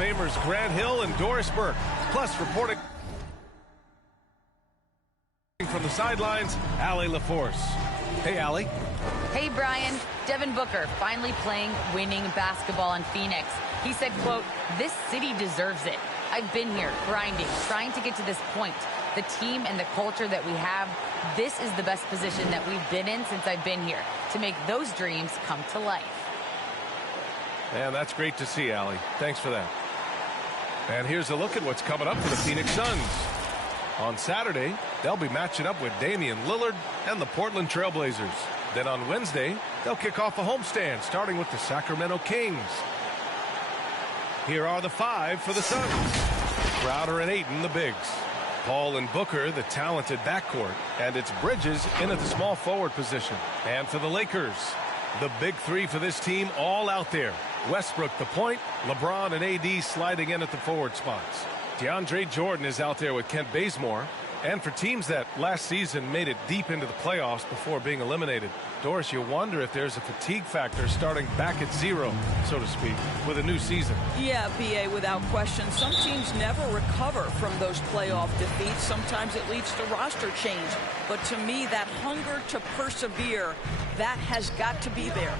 Famers Grant Hill and Doris Burke. Plus, reporting from the sidelines, Allie LaForce. Hey, Allie. Hey, Brian. Devin Booker finally playing winning basketball in Phoenix. He said, quote, "This city deserves it. I've been here grinding, trying to get to this point. The team and the culture that we have, this is the best position that we've been in since I've been here to make those dreams come to life." And that's great to see, Allie. Thanks for that. And here's a look at what's coming up for the Phoenix Suns. On Saturday, they'll be matching up with Damian Lillard and the Portland Trailblazers. Then on Wednesday, they'll kick off a homestand, starting with the Sacramento Kings. Here are the five for the Suns. Crowder and Ayton, the bigs. Paul and Booker, the talented backcourt. And it's Bridges in at the small forward position. And for the Lakers, the big three for this team all out there. Westbrook the point, LeBron and AD sliding in at the forward spots. DeAndre Jordan is out there with Kent Bazemore. And for teams that last season made it deep into the playoffs before being eliminated, Doris, you wonder if there's a fatigue factor starting back at zero, so to speak, with a new season. Yeah, BA, without question. Some teams never recover from those playoff defeats. Sometimes it leads to roster change. But to me, that hunger to persevere, that has got to be there.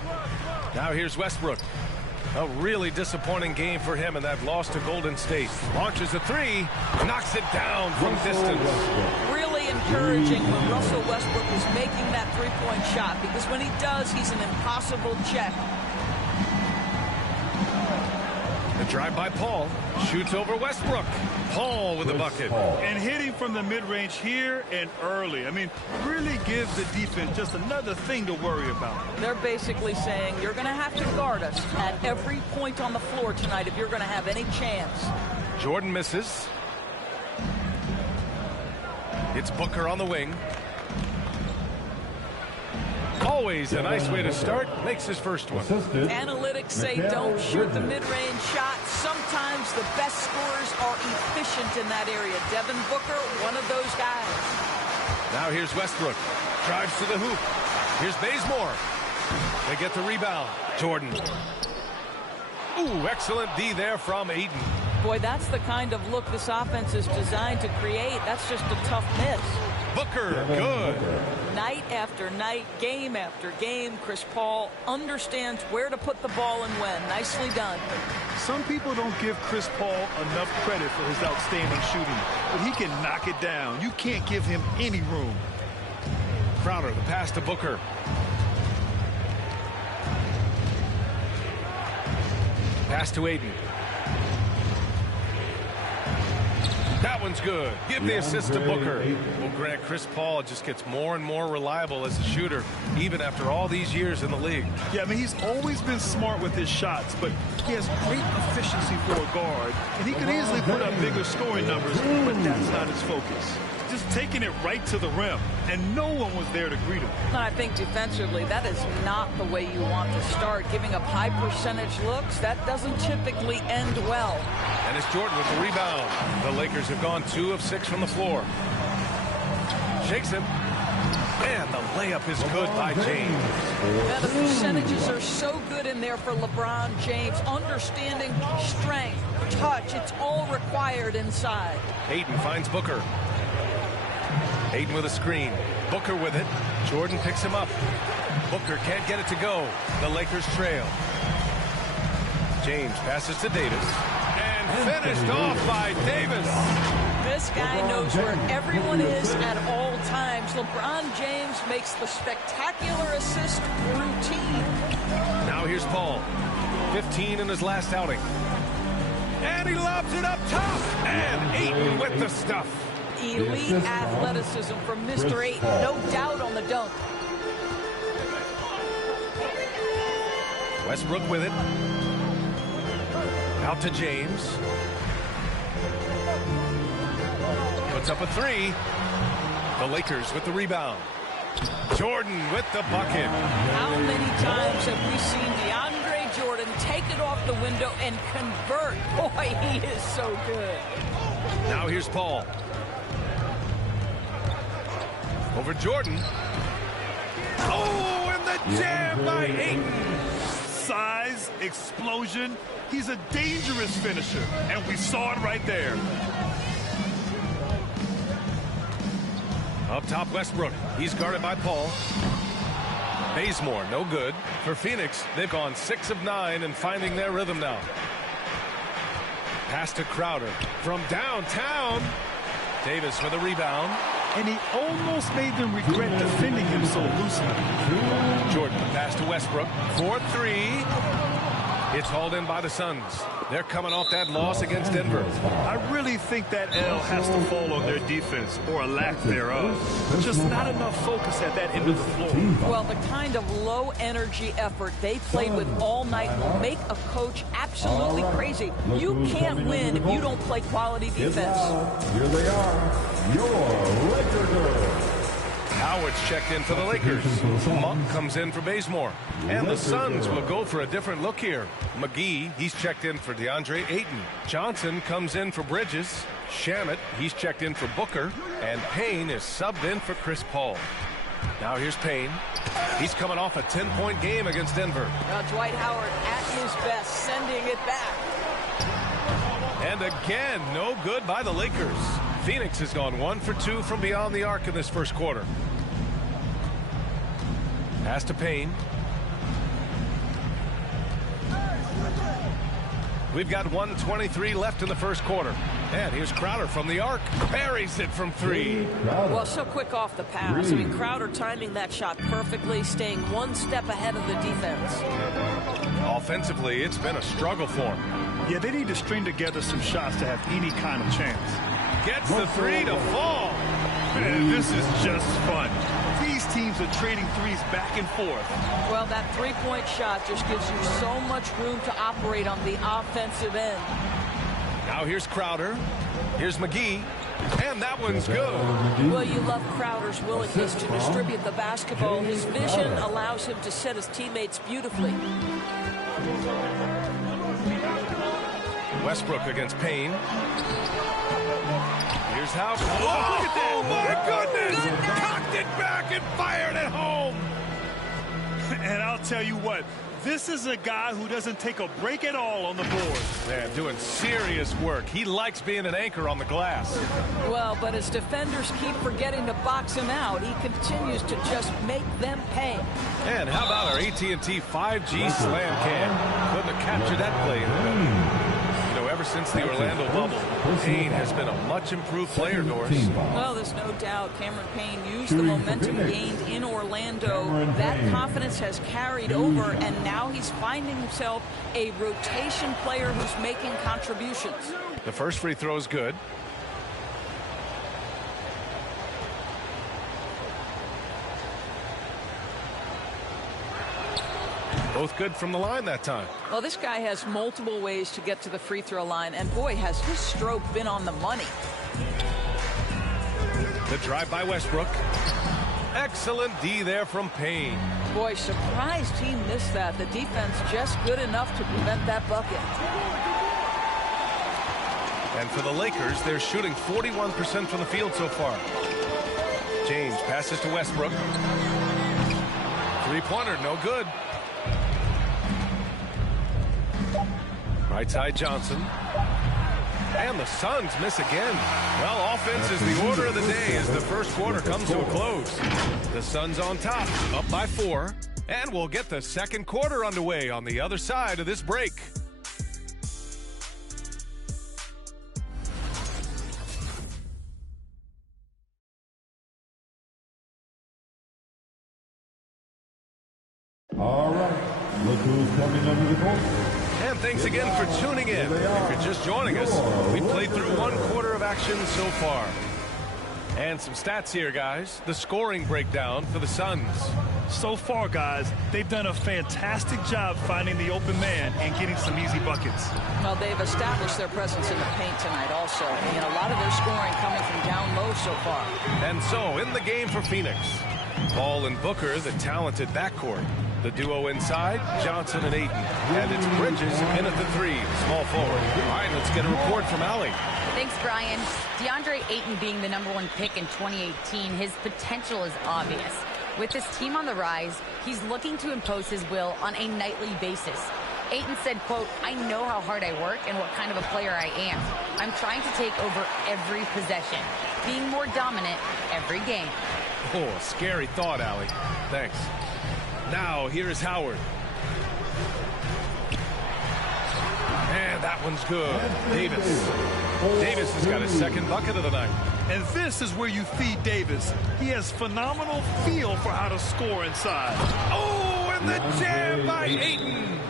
Now here's Westbrook. A really disappointing game for him in that loss to Golden State. Launches a three, knocks it down from distance. Really encouraging when Russell Westbrook is making that three-point shot, because when he does, he's an impossible check. The drive by Paul, shoots over Westbrook. Paul with the bucket. And hitting from the mid-range here and early. I mean, really gives the defense just another thing to worry about. They're basically saying you're going to have to guard us at every point on the floor tonight if you're going to have any chance. Jordan misses. It's Booker on the wing. Always a nice way to start. Makes his first one. Analytics say don't shoot the mid-range shot. Sometimes the best scorers are efficient in that area. Devin Booker, one of those guys. Now here's Westbrook. Drives to the hoop. Here's Bazemore. They get the rebound. Jordan. Ooh, excellent D there from Ayton. Boy, that's the kind of look this offense is designed to create. That's just a tough miss. Booker, good. Night after night, game after game, Chris Paul understands where to put the ball and when. Nicely done. Some people don't give Chris Paul enough credit for his outstanding shooting, but he can knock it down. You can't give him any room. Crowder, the pass to Booker. Pass to Ayton. That one's good. Give the assist to Booker. Well, Grant, Chris Paul just gets more and more reliable as a shooter, even after all these years in the league. Yeah, I mean, he's always been smart with his shots, but he has great efficiency for a guard, and he could easily put up bigger scoring numbers, but that's not his focus. Just taking it right to the rim, and no one was there to greet him. I think defensively, that is not the way you want to start. Giving up high percentage looks, that doesn't typically end well. And it's Jordan with the rebound. The Lakers have gone 2 of 6 from the floor. Shakes him. And the layup is good by James. Now, the percentages are so good in there for LeBron James. Understanding strength, touch, it's all required inside. Ayton finds Booker. Ayton with a screen. Booker with it. Jordan picks him up. Booker can't get it to go. The Lakers trail. James passes to Davis. And finished off by Davis. This guy knows where everyone is at all times. LeBron James makes the spectacular assist routine. Now here's Paul. 15 in his last outing. And he lobs it up top. And Ayton with the stuff. Elite athleticism from Mr. Ayton. No doubt on the dunk. Westbrook with it. Out to James. Puts up a three. The Lakers with the rebound. Jordan with the bucket. How many times have we seen DeAndre Jordan take it off the window and convert? Boy, he is so good. Now here's Paul. Over Jordan. Oh, and the jam by Ayton. Size pace, explosion. He's a dangerous finisher, and we saw it right there. Up top, Westbrook. He's guarded by Paul. Bazemore, no good. For Phoenix, they've gone 6 of 9 and finding their rhythm now. Pass to Crowder from downtown. Davis with a rebound. And he almost made them regret defending him so loosely. Jordan, pass to Westbrook. 4-3. It's hauled in by the Suns. They're coming off that loss against Denver. I really think that L has to fall on their defense, or a lack thereof. Just not enough focus at that end of the floor. Well, the kind of low-energy effort they played with all night will make a coach absolutely crazy. You can't win if you don't play quality defense. Here they are, your Laker girls. Howard's checked in for the Lakers. Monk comes in for Bazemore. And the Suns will go for a different look here. McGee, he's checked in for DeAndre Ayton. Johnson comes in for Bridges. Shamet, he's checked in for Booker. And Payne is subbed in for Chris Paul. Now here's Payne. He's coming off a 10-point game against Denver. Dwight Howard at his best, sending it back. And again, no good by the Lakers. Phoenix has gone 1 for 2 from beyond the arc in this first quarter. Pass to Payne. We've got 1:23 left in the first quarter. And here's Crowder from the arc. Buries it from 3. Well, so quick off the pass. I mean, Crowder timing that shot perfectly, staying one step ahead of the defense. Offensively, it's been a struggle for him. Yeah, they need to string together some shots to have any kind of chance. Gets the 3 to fall. Man, this is just fun. These teams are trading threes back and forth. Well, that three-point shot just gives you so much room to operate on the offensive end. Now here's Crowder. Here's McGee. And that one's good. Well, you love Crowder's willingness to distribute the basketball. His vision allows him to set his teammates beautifully. Westbrook against Payne. Here's how. Whoa, oh my goodness! Cocked it back and fired it home. And I'll tell you what, this is a guy who doesn't take a break at all on the board. Man, doing serious work. He likes being an anchor on the glass. Well, but as defenders keep forgetting to box him out, he continues to just make them pay. And how about our AT&T 5G slam cam? Couldn't have captured that play in the middle. Ever since the Orlando bubble, Payne has been a much improved player, Doris. Well, there's no doubt Cameron Payne used the momentum gained in Orlando. That confidence has carried over, and now he's finding himself a rotation player who's making contributions. The first free throw is good. Both good from the line that time. Well, this guy has multiple ways to get to the free throw line, and boy, has his stroke been on the money. The drive by Westbrook. Excellent D there from Payne. Boy, surprised he missed that. The defense just good enough to prevent that bucket. And for the Lakers, they're shooting 41% from the field so far. James passes to Westbrook. Three-pointer, no good. Right side Johnson. And the Suns miss again. Well, offense is the order of the day as the first quarter comes to a close. The Suns on top, up by 4. And we'll get the second quarter underway on the other side of this break. All right, look who's coming under the court. And thanks again for tuning in. If you're just joining us, we played through one quarter of action so far. And some stats here, guys. The scoring breakdown for the Suns. So far, guys, they've done a fantastic job finding the open man and getting some easy buckets. Well, they've established their presence in the paint tonight also. And a lot of their scoring coming from down low so far. And so, in the game for Phoenix, Paul and Booker, the talented backcourt. The duo inside, Johnson and Ayton. And it's Bridges in at the 3, small forward. All right, let's get a report from Allie. Thanks, Brian. DeAndre Ayton being the #1 pick in 2018, his potential is obvious. With his team on the rise, he's looking to impose his will on a nightly basis. Ayton said, quote, "I know how hard I work and what kind of a player I am. I'm trying to take over every possession, being more dominant every game." Oh, scary thought, Allie. Thanks. Now, here's Howard. And that one's good. Davis. Davis has got his second bucket of the night. And this is where you feed Davis. He has phenomenal feel for how to score inside. Oh, and the jam by Ayton.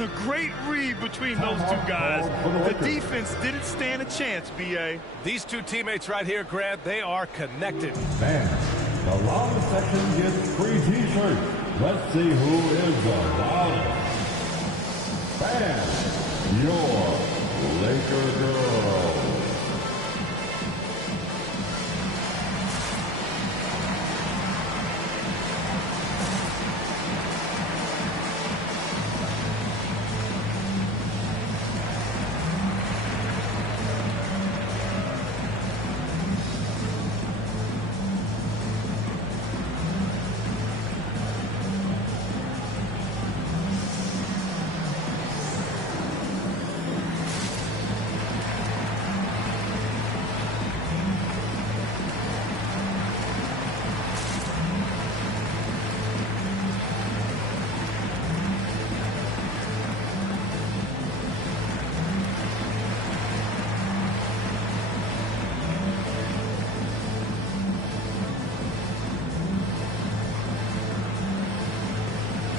A great read between those two guys. The defense didn't stand a chance, B.A. These two teammates right here, Grant, they are connected. Man, the loudest section gets free T-shirts. Let's see who is the loudest. Fan, your Laker girl.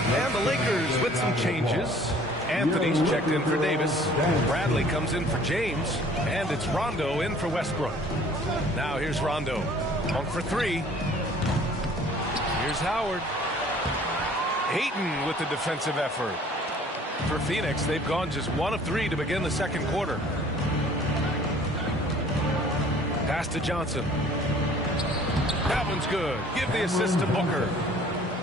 And the Lakers with some changes. Anthony's checked in for Davis. Bradley comes in for James. And it's Rondo in for Westbrook. Now here's Rondo. Monk for three. Here's Howard. Ayton with the defensive effort. For Phoenix, they've gone just 1 of 3 to begin the second quarter. Pass to Johnson. That one's good. Give the assist to Booker.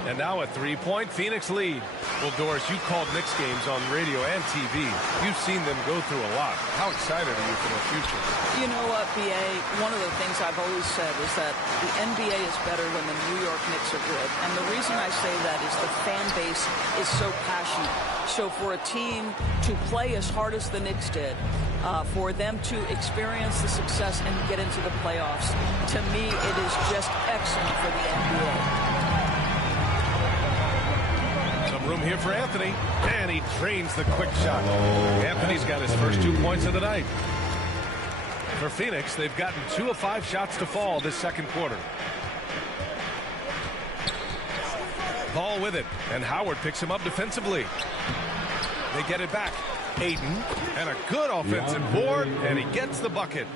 And now a three-point Phoenix lead. Well, Doris, you called Knicks games on radio and TV. You've seen them go through a lot. How excited are you for their future? You know what, B.A., one of the things I've always said is that the NBA is better when the New York Knicks are good. And the reason I say that is the fan base is so passionate. So for a team to play as hard as the Knicks did, for them to experience the success and get into the playoffs, to me, it is just excellent for the NBA. Room here for Anthony, and he drains the quick shot. Anthony's got his first 2 points of the night. For Phoenix, they've gotten 2 of 5 shots to fall this second quarter. Ball with it, and Howard picks him up defensively. They get it back. Ayton, and a good offensive board, and he gets the bucket.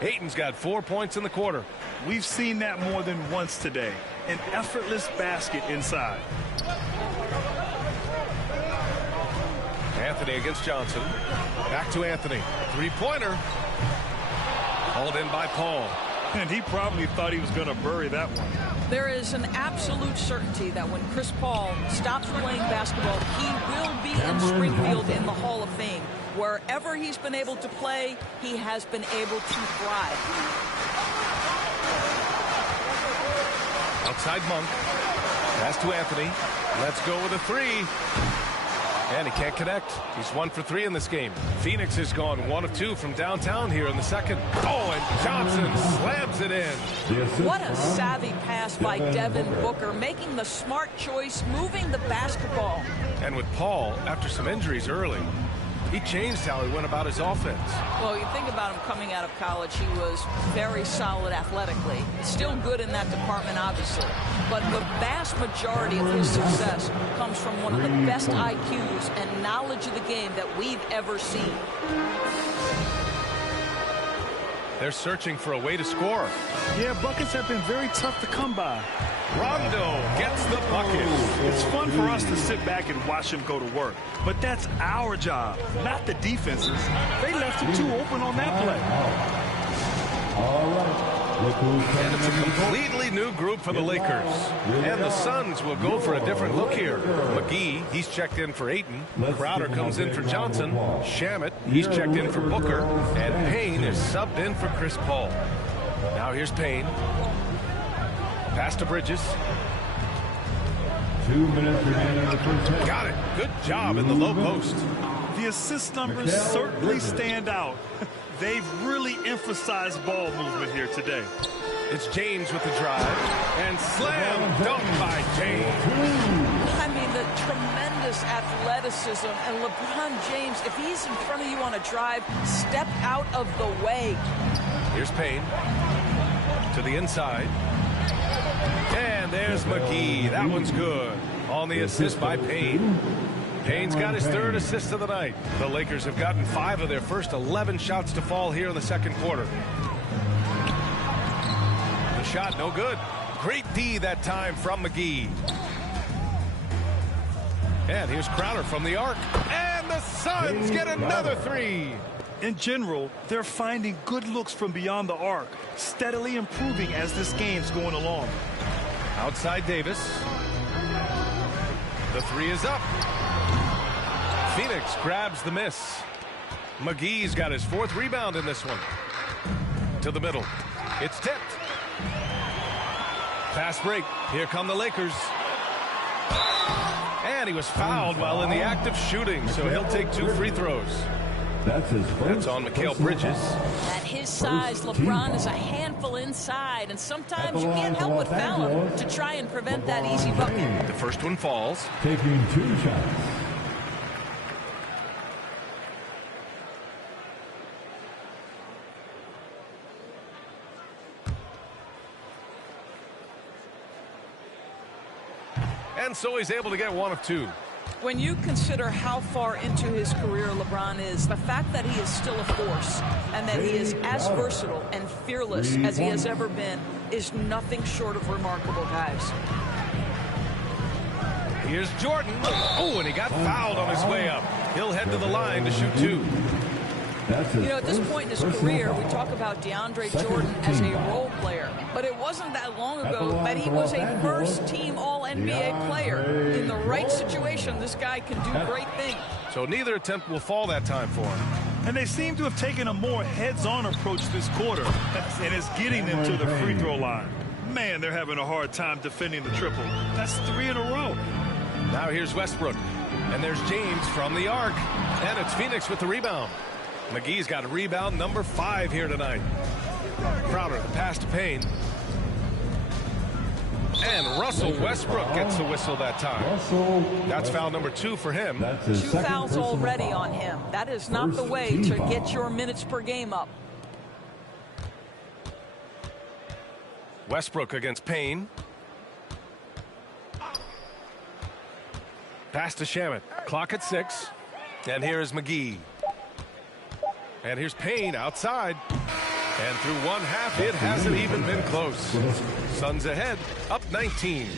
Ayton's got 4 points in the quarter. We've seen that more than once today. An effortless basket inside. Anthony against Johnson. Back to Anthony. Three-pointer. Hauled in by Paul. And he probably thought he was going to bury that one. There is an absolute certainty that when Chris Paul stops playing basketball, he will be in Springfield in the Hall of Fame. Wherever he's been able to play, he has been able to thrive. Outside Monk. Pass to Anthony. Let's go with a three. And he can't connect. He's 1 for 3 in this game. Phoenix has gone 1 of 2 from downtown here in the second. Oh, and Johnson slams it in. What a savvy pass by Devin Booker, making the smart choice, moving the basketball. And with Paul, after some injuries early, he changed how he went about his offense. Well, you think about him coming out of college, he was very solid athletically. Still good in that department, obviously. But the vast majority of his success comes from one of the best IQs and knowledge of the game that we've ever seen. They're searching for a way to score. Yeah, buckets have been very tough to come by. Rondo gets the bucket. It's fun for us to sit back and watch him go to work. But that's our job, not the defense's. They left him too open on that play. All right. And it's a completely new group for the Lakers. And the Suns will go for a different look here. McGee, he's checked in for Ayton. Crowder comes in for Johnson. Shamet, he's checked in for Booker. And Payne is subbed in for Chris Paul. Now here's Payne. Pass to Bridges. 2 minutes remaining in the first half. Got it. Good job in the low post. The assist numbers certainly stand out. They've really emphasized ball movement here today. It's James with the drive. And slam dunk by James. I mean, the tremendous athleticism. And LeBron James, if he's in front of you on a drive, step out of the way. Here's Payne to the inside. And there's McGee. That one's good. On the assist by Payne. Payne's got his third assist of the night. The Lakers have gotten 5 of their first 11 shots to fall here in the second quarter. The shot, no good. Great D that time from McGee. And here's Crowder from the arc. And the Suns get another 3. In general, they're finding good looks from beyond the arc, steadily improving as this game's going along. Outside Davis. The 3 is up. Phoenix grabs the miss. McGee's got his 4th rebound in this one. To the middle. It's tipped. Fast break. Here come the Lakers. And he was fouled while in the act of shooting, so he'll take 2 free throws. That's on Mikal Bridges. At his size, LeBron is a handful inside, and sometimes you can't help but foul him to try and prevent that easy bucket. The first one falls. Taking 2 shots. And so he's able to get 1 of 2. When you consider how far into his career LeBron is, the fact that he is still a force and that he is as versatile and fearless as he has ever been is nothing short of remarkable, guys. Here's Jordan. Oh, and he got fouled on his way up. He'll head to the line to shoot 2. You know, at this point in his career, we talk about DeAndre Jordan as a role player, but it wasn't that long ago that he was a first-team All-NBA player. In the right situation, this guy can do great things. So neither attempt will fall that time for him. And they seem to have taken a more heads-on approach this quarter, and it's getting them to the free throw line. Man, they're having a hard time defending the triple. That's 3 in a row. Now here's Westbrook. And there's James from the arc. And it's Phoenix with the rebound. McGee's got a rebound number 5 here tonight. Crowder, the pass to Payne. And Russell Westbrook gets the whistle that time. That's foul number 2 for him. 2 fouls already on him. That is not the way to get your minutes per game up. Westbrook against Payne. Pass to Shamet. Clock at 6. And here is McGee. And here's Payne outside. And through 1 half, it hasn't even been close. Suns ahead, up 19.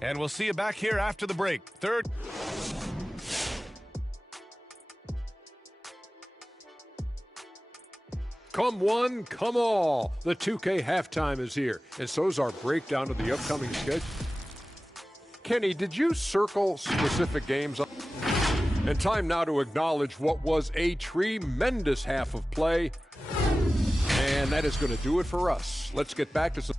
And we'll see you back here after the break. Third. Come one, come all. The 2K halftime is here, and so's our breakdown of the upcoming schedule. Kenny, did you circle specific games? And time now to acknowledge what was a tremendous half of play. And that is going to do it for us. Let's get back to some.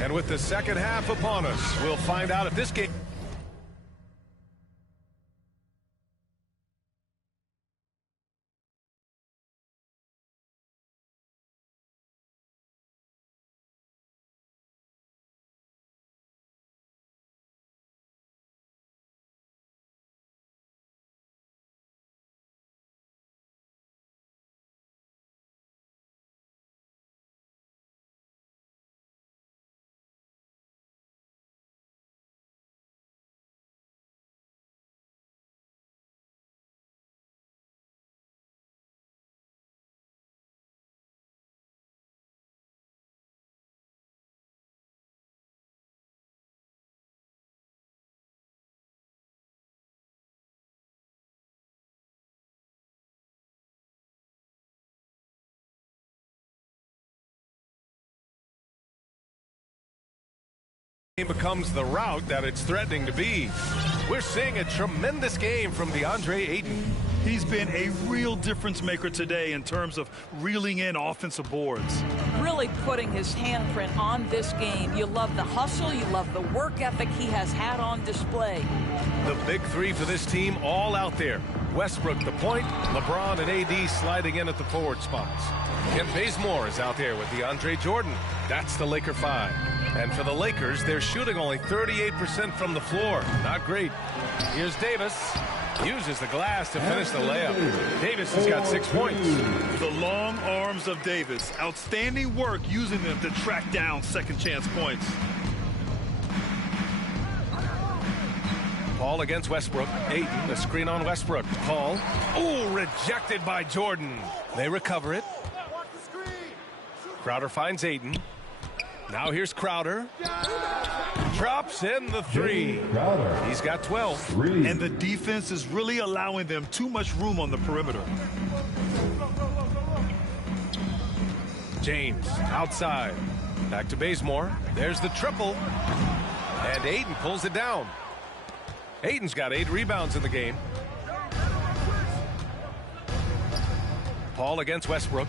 And with the second half upon us, we'll find out if this game. Becomes the route that it's threatening to be. We're seeing a tremendous game from DeAndre Ayton. He's been a real difference maker today in terms of reeling in offensive boards. Really putting his handprint on this game. You love the hustle. You love the work ethic he has had on display. The big three for this team all out there. Westbrook the point, LeBron and AD sliding in at the forward spots. Kent Bazemore is out there with DeAndre Jordan. That's the Laker 5. And for the Lakers, they're shooting only 38% from the floor. Not great. Here's Davis. Uses the glass to finish the layup. Davis has got 6 points. The long arms of Davis. Outstanding work using them to track down second chance points. Paul against Westbrook. Ayton, the screen on Westbrook. Paul. Oh, rejected by Jordan. They recover it. Crowder finds Ayton. Now here's Crowder. Drops in the 3. He's got 12. And the defense is really allowing them too much room on the perimeter. James outside. Back to Bazemore. There's the triple. And Ayton pulls it down. Ayton's got 8 rebounds in the game. Paul against Westbrook.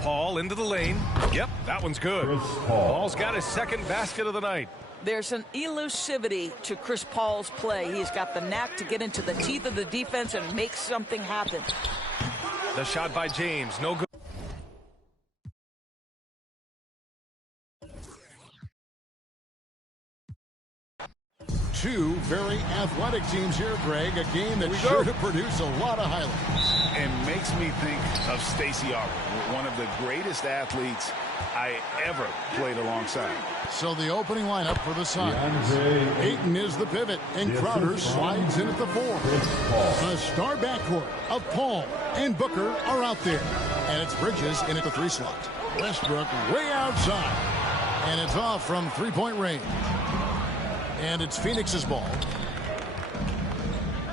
Paul into the lane. Yep, that one's good. Paul's got his second basket of the night. There's an elusivity to Chris Paul's play. He's got the knack to get into the teeth of the defense and make something happen. The shot by James, no good. Two very athletic teams here, Greg. A game that's sure to produce a lot of highlights. And makes me think of Stacey Aubrey, one of the greatest athletes I ever played alongside. So the opening lineup for the Suns. Ayton is the pivot, and Crowder slides in at the 4. A star backcourt of Paul and Booker are out there. And it's Bridges in at the 3 slot. Westbrook way outside. And it's off from three-point range. And it's Phoenix's ball.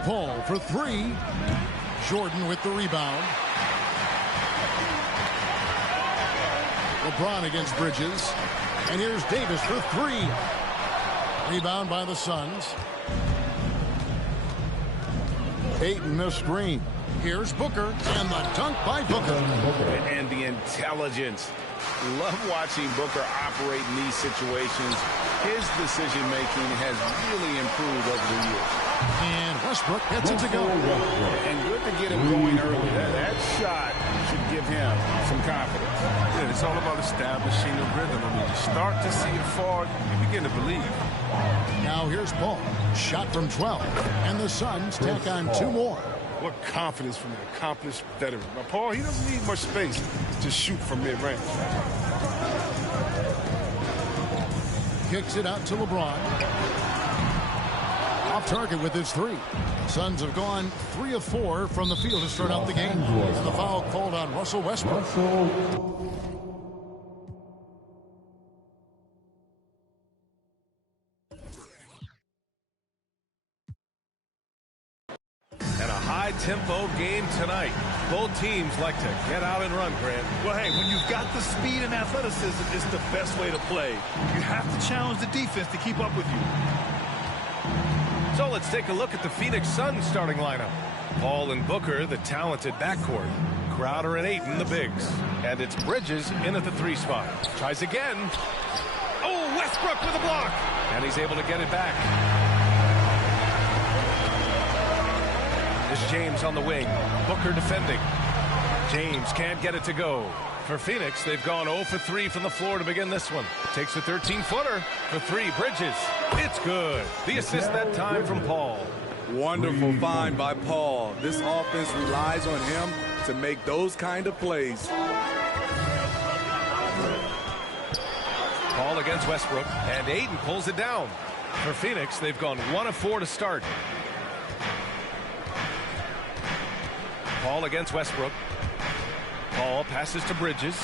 Paul for 3. Jordan with the rebound. LeBron against Bridges. And here's Davis for 3. Rebound by the Suns. Ayton a screen. Here's Booker. And the dunk by Booker. And the intelligence. Love watching Booker operate in these situations. His decision-making has really improved over the years. And Westbrook gets it to go. And good to get him going early. That shot should give him some confidence. Yeah, it's all about establishing a rhythm. I mean, you start to see it fall, you begin to believe. Now here's Paul. Shot from 12. And the Suns tack on 2 more. What confidence from an accomplished veteran. Now, Paul, he doesn't need much space to shoot from mid-range. Kicks it out to LeBron. Off target with his 3. Suns have gone 3 of 4 from the field to start out the game. And the foul called on Russell Westbrook. And a high-tempo game tonight. Both teams like to get out and run, Grant. Well, hey, when you've got the speed and athleticism, it's the best way to play. You have to challenge the defense to keep up with you. So let's take a look at the Phoenix Suns starting lineup. Paul and Booker, the talented backcourt. Crowder and Ayton, the bigs. And it's Bridges in at the 3 spot. Tries again. Oh, Westbrook with a block. And he's able to get it back. It's James on the wing. Booker defending. James can't get it to go. For Phoenix, they've gone 0 for 3 from the floor to begin this one. Takes a 13-footer for 3. Bridges. It's good. The assist that time from Paul. Wonderful find by Paul. This offense relies on him to make those kind of plays. Paul against Westbrook, and Ayton pulls it down. For Phoenix, they've gone 1 of 4 to start. Paul against Westbrook. Paul passes to Bridges.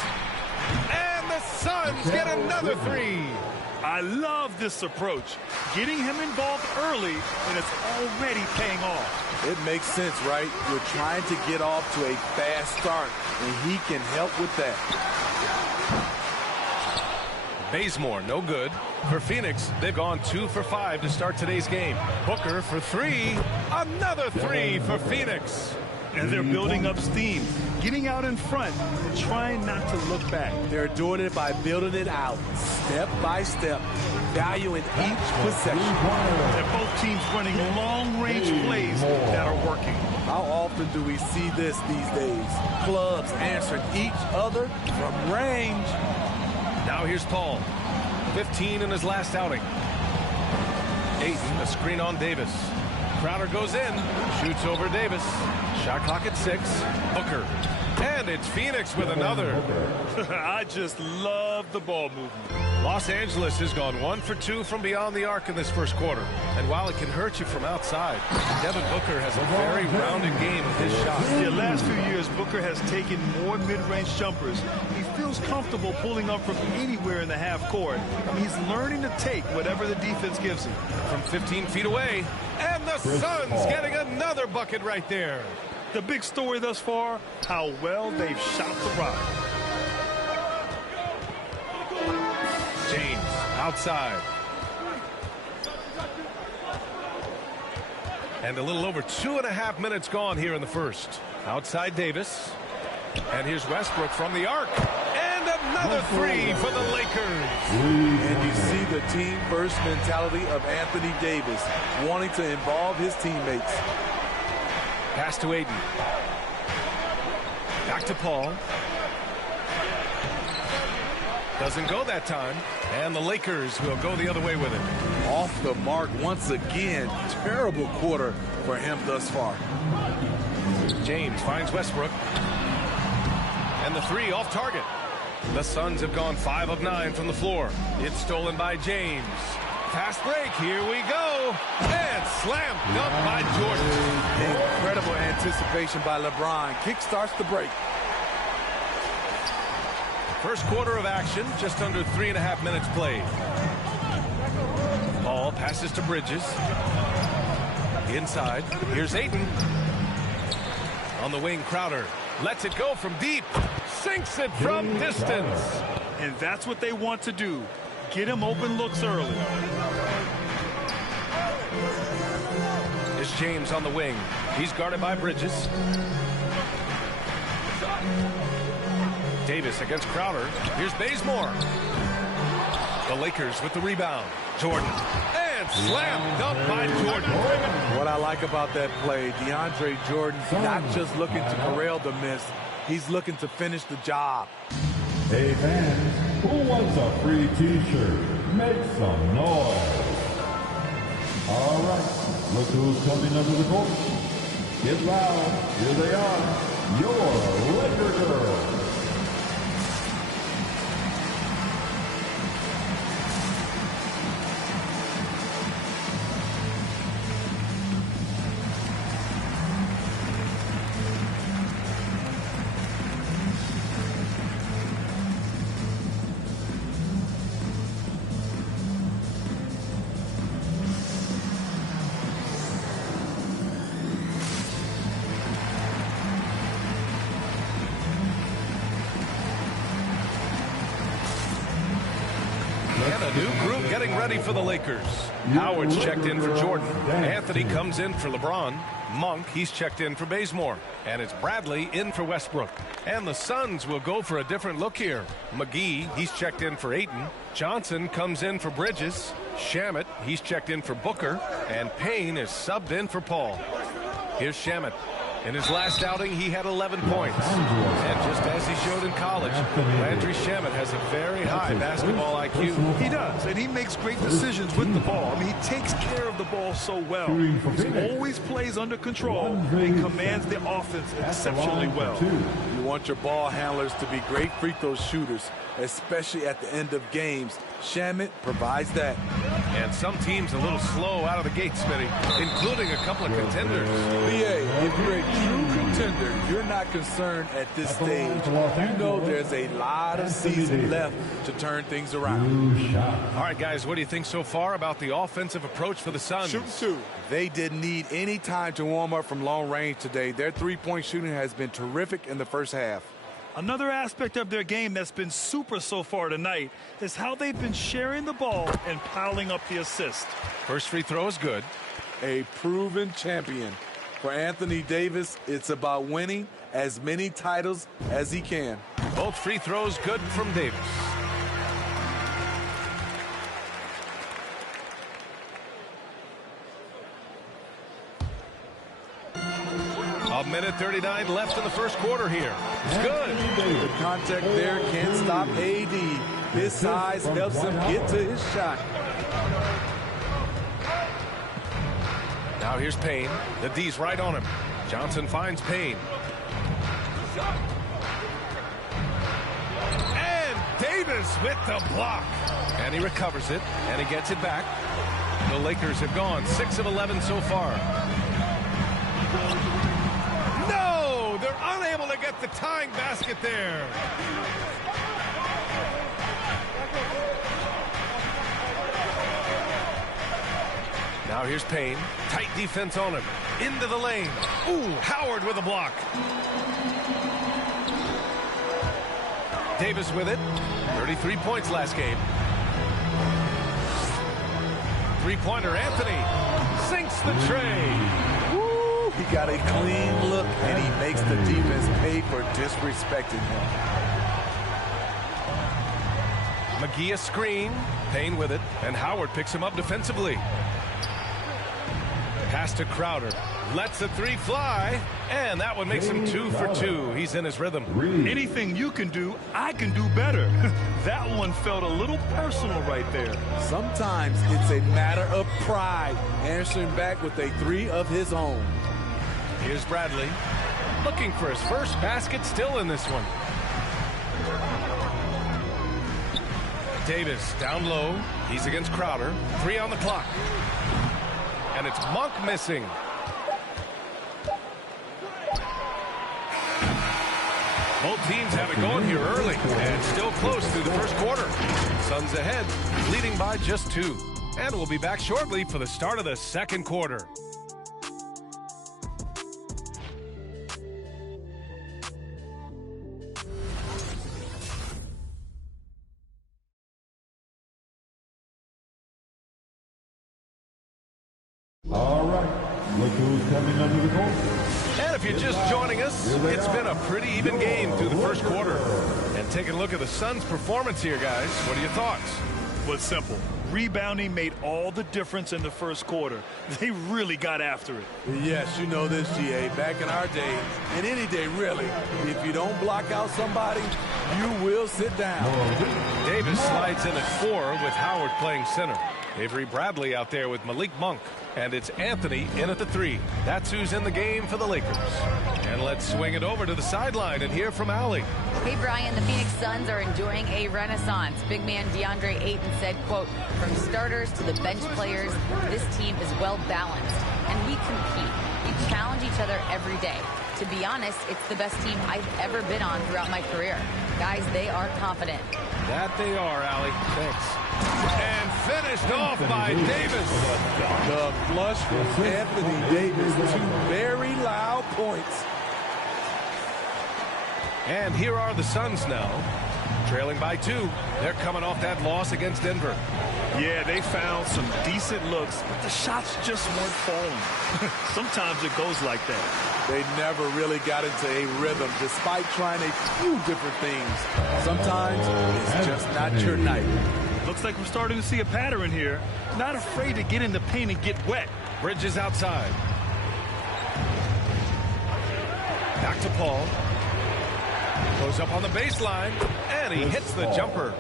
And the Suns get another 3. I love this approach. Getting him involved early, and it's already paying off. It makes sense, right? You're trying to get off to a fast start, and he can help with that. Bazemore, no good. For Phoenix, they've gone 2 for 5 to start today's game. Booker for 3. Another 3 for Phoenix. And they're building up steam, getting out in front and trying not to look back. They're doing it by building it out, step by step, valuing each possession. And both teams running long-range plays that are working. How often do we see this these days? Clubs answering each other from range. Now here's Paul. 15 in his last outing. Ayton, a screen on Davis. Crowder goes in, shoots over Davis. Shot clock at 6. Booker. And it's Phoenix with another. I just love the ball movement. Los Angeles has gone 1 for 2 from beyond the arc in this first quarter. And while it can hurt you from outside, Devin Booker has a very rounded game with his shots. The last few years, Booker has taken more mid-range jumpers. He feels comfortable pulling up from anywhere in the half court. I mean, he's learning to take whatever the defense gives him. From 15 feet away, and the Suns getting another bucket right there. The big story thus far, how well they've shot the rock. James outside. And a little over 2.5 minutes gone here in the first. Outside Davis. And here's Westbrook from the arc. And another 3 for the Lakers. And you see the team first mentality of Anthony Davis, wanting to involve his teammates. Pass to Ayton. Back to Paul. Doesn't go that time. And the Lakers will go the other way with it. Off the mark once again. Terrible quarter for him thus far. James finds Westbrook. And the 3 off target. The Suns have gone 5 of 9 from the floor. It's stolen by James. Fast break. Here we go. And slam dunk by Jordan. Incredible anticipation by LeBron. Kickstarts the break. First quarter of action, just under 3.5 minutes played. Paul passes to Bridges. Inside. Here's Ayton. On the wing, Crowder lets it go from deep. Sinks it from distance. And that's what they want to do. Get him open looks early. Here's James on the wing. He's guarded by Bridges. Davis against Crowder. Here's Bazemore. The Lakers with the rebound. Jordan. And slam dunk by Jordan. What I like about that play, DeAndre Jordan not just looking to corral the miss, he's looking to finish the job. Hey fans, who wants a free t-shirt? Make some noise. All right, look who's coming under the court. Get loud. Here they are, your Laker girls. And a new group getting ready for the Lakers. Howard's checked in for Jordan. Anthony comes in for LeBron. Monk, he's checked in for Bazemore. And it's Bradley in for Westbrook. And the Suns will go for a different look here. McGee, he's checked in for Ayton. Johnson comes in for Bridges. Shamet, he's checked in for Booker. And Payne is subbed in for Paul. Here's Shamet. In his last outing, he had 11 points. And just as he showed in college, Landry Shamet has a very high basketball IQ. He does, and he makes great decisions with the ball. I mean, he takes care of the ball so well. He always plays under control and commands the offense exceptionally well. You want your ball handlers to be great free throw shooters, especially at the end of games. Shamet provides that. And some teams a little slow out of the gate, Smitty, including a couple of contenders. BA, if you're a true contender, you're not concerned at this stage. You know there's a lot of season left to turn things around. All right, guys, what do you think so far about the offensive approach for the Suns? Shoot two. They didn't need any time to warm up from long range today. Their three-point shooting has been terrific in the first half. Another aspect of their game that's been super so far tonight is how they've been sharing the ball and piling up the assist. First free throw is good. A proven champion. For Anthony Davis, it's about winning as many titles as he can. Both free throws good from Davis. A minute 39 left in the first quarter here. It's good. The contact there can't stop AD. His size helps him get to his shot. Now here's Payne. The D's right on him. Johnson finds Payne. And Davis with the block. And he recovers it, and he gets it back. The Lakers have gone 6 of 11 so far. No! They're unable to get the tying basket there. Now here's Payne. Tight defense on him. Into the lane. Ooh, Howard with a block. Davis with it. 33 points last game. Three-pointer, Anthony. Sinks the tray. Woo! He got a clean look, and he makes the defense pay for disrespecting him. McGee a screen. Payne with it. And Howard picks him up defensively. Pass to Crowder. Lets the three fly. And that one makes him 2 for 2. He's in his rhythm. Anything you can do, I can do better. That one felt a little personal right there. Sometimes it's a matter of pride, answering back with a three of his own. Here's Bradley. Looking for his first basket, still in this one. Davis down low. He's against Crowder. 3 on the clock. And it's Monk missing. Both teams have it going here early, and still close through the first quarter. Suns ahead, leading by just 2. And we'll be back shortly for the start of the second quarter. All right, look who's coming under the court. And if you're just joining us, it's been a pretty even game through the first quarter. And taking a look at the Suns' performance here, guys. What are your thoughts? Well, it's simple. Rebounding made all the difference in the first quarter. They really got after it. Yes, you know this, GA. Back in our day, and any day really, if you don't block out somebody, you will sit down. Davis slides in at 4 with Howard playing center. Avery Bradley out there with Malik Monk. And it's Anthony in at the 3. That's who's in the game for the Lakers. And let's swing it over to the sideline and hear from Allie. Hey, Brian, the Phoenix Suns are enjoying a renaissance. Big man DeAndre Ayton said, quote, from starters to the bench players, this team is well balanced. And we compete. We challenge each other every day. To be honest, it's the best team I've ever been on throughout my career. Guys, they are confident. That they are, Allie. Thanks. And finished off by Davis. The flush from Anthony Davis. 2 very loud points. And here are the Suns now, trailing by 2. They're coming off that loss against Denver. Yeah, they found some decent looks, but the shots just weren't falling. Sometimes it goes like that. They never really got into a rhythm despite trying a few different things. Sometimes it's just not your night. Looks like we're starting to see a pattern here. Not afraid to get in the paint and get wet. Bridges outside. Back to Paul. Goes up on the baseline, and he hits the jumper.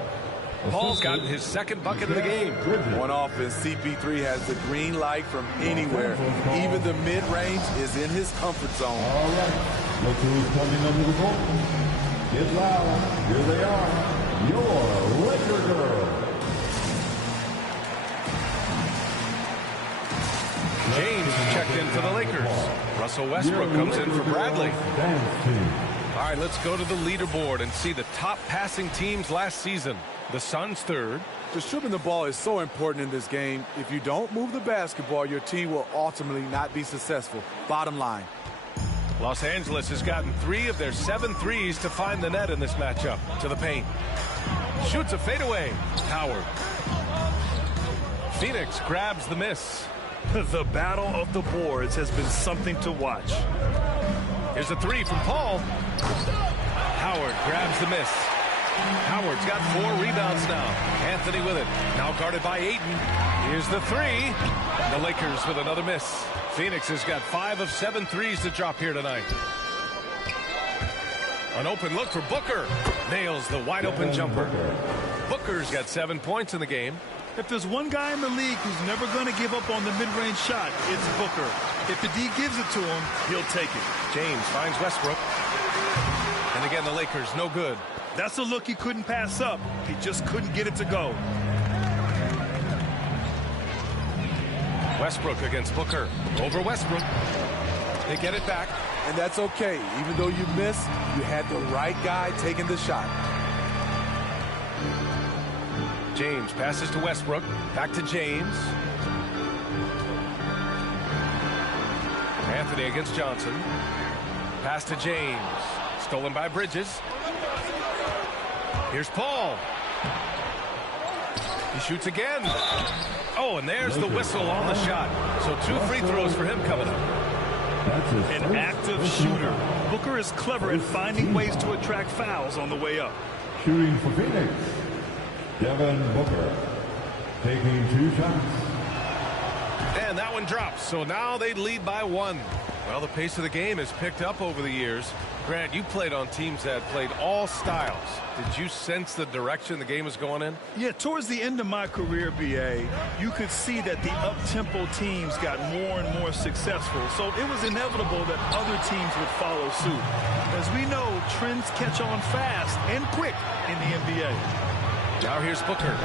Paul's gotten his second bucket of the game. On offense, CP3 has the green light from anywhere. Even the mid-range is in his comfort zone. All right, look who's coming under the court. Get loud. Here they are, your Laker girls. James checked in for the Lakers. Russell Westbrook comes in for Bradley. All right, let's go to the leaderboard and see the top passing teams last season. The Suns 3rd. Distributing the ball is so important in this game. If you don't move the basketball, your team will ultimately not be successful. Bottom line. Los Angeles has gotten 3 of their 7 threes to find the net in this matchup. To the paint. Shoots a fadeaway. Howard. Phoenix grabs the miss. The battle of the boards has been something to watch. Here's a 3 from Paul. Howard grabs the miss. Howard's got 4 rebounds now. Anthony with it. Now guarded by Ayton. Here's the 3. The Lakers with another miss. Phoenix has got 5 of 7 threes to drop here tonight. An open look for Booker. Nails the wide open jumper. Booker's got 7 points in the game. If there's one guy in the league who's never going to give up on the mid-range shot, it's Booker. If the D gives it to him, he'll take it. James finds Westbrook. And again, the Lakers, no good. That's a look he couldn't pass up. He just couldn't get it to go. Westbrook against Booker. Over Westbrook. They get it back. And that's okay. Even though you miss, you had the right guy taking the shot. James passes to Westbrook. Back to James. Anthony against Johnson. Pass to James. Stolen by Bridges. Here's Paul. He shoots again. Oh, and there's the whistle on the shot. So 2 free throws for him coming up. An active shooter. Booker is clever at finding ways to attract fouls on the way up. Shooting for Phoenix, Devin Booker, taking 2 shots. And that one drops. So now they lead by 1. Well, the pace of the game has picked up over the years. Grant, you played on teams that played all styles. Did you sense the direction the game was going in? Yeah, towards the end of my career, BA, you could see that the up-tempo teams got more and more successful. So it was inevitable that other teams would follow suit. As we know, trends catch on fast and quick in the NBA. Now here's Booker.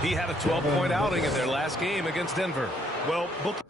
He had a 12-point outing in their last game against Denver. Well, Booker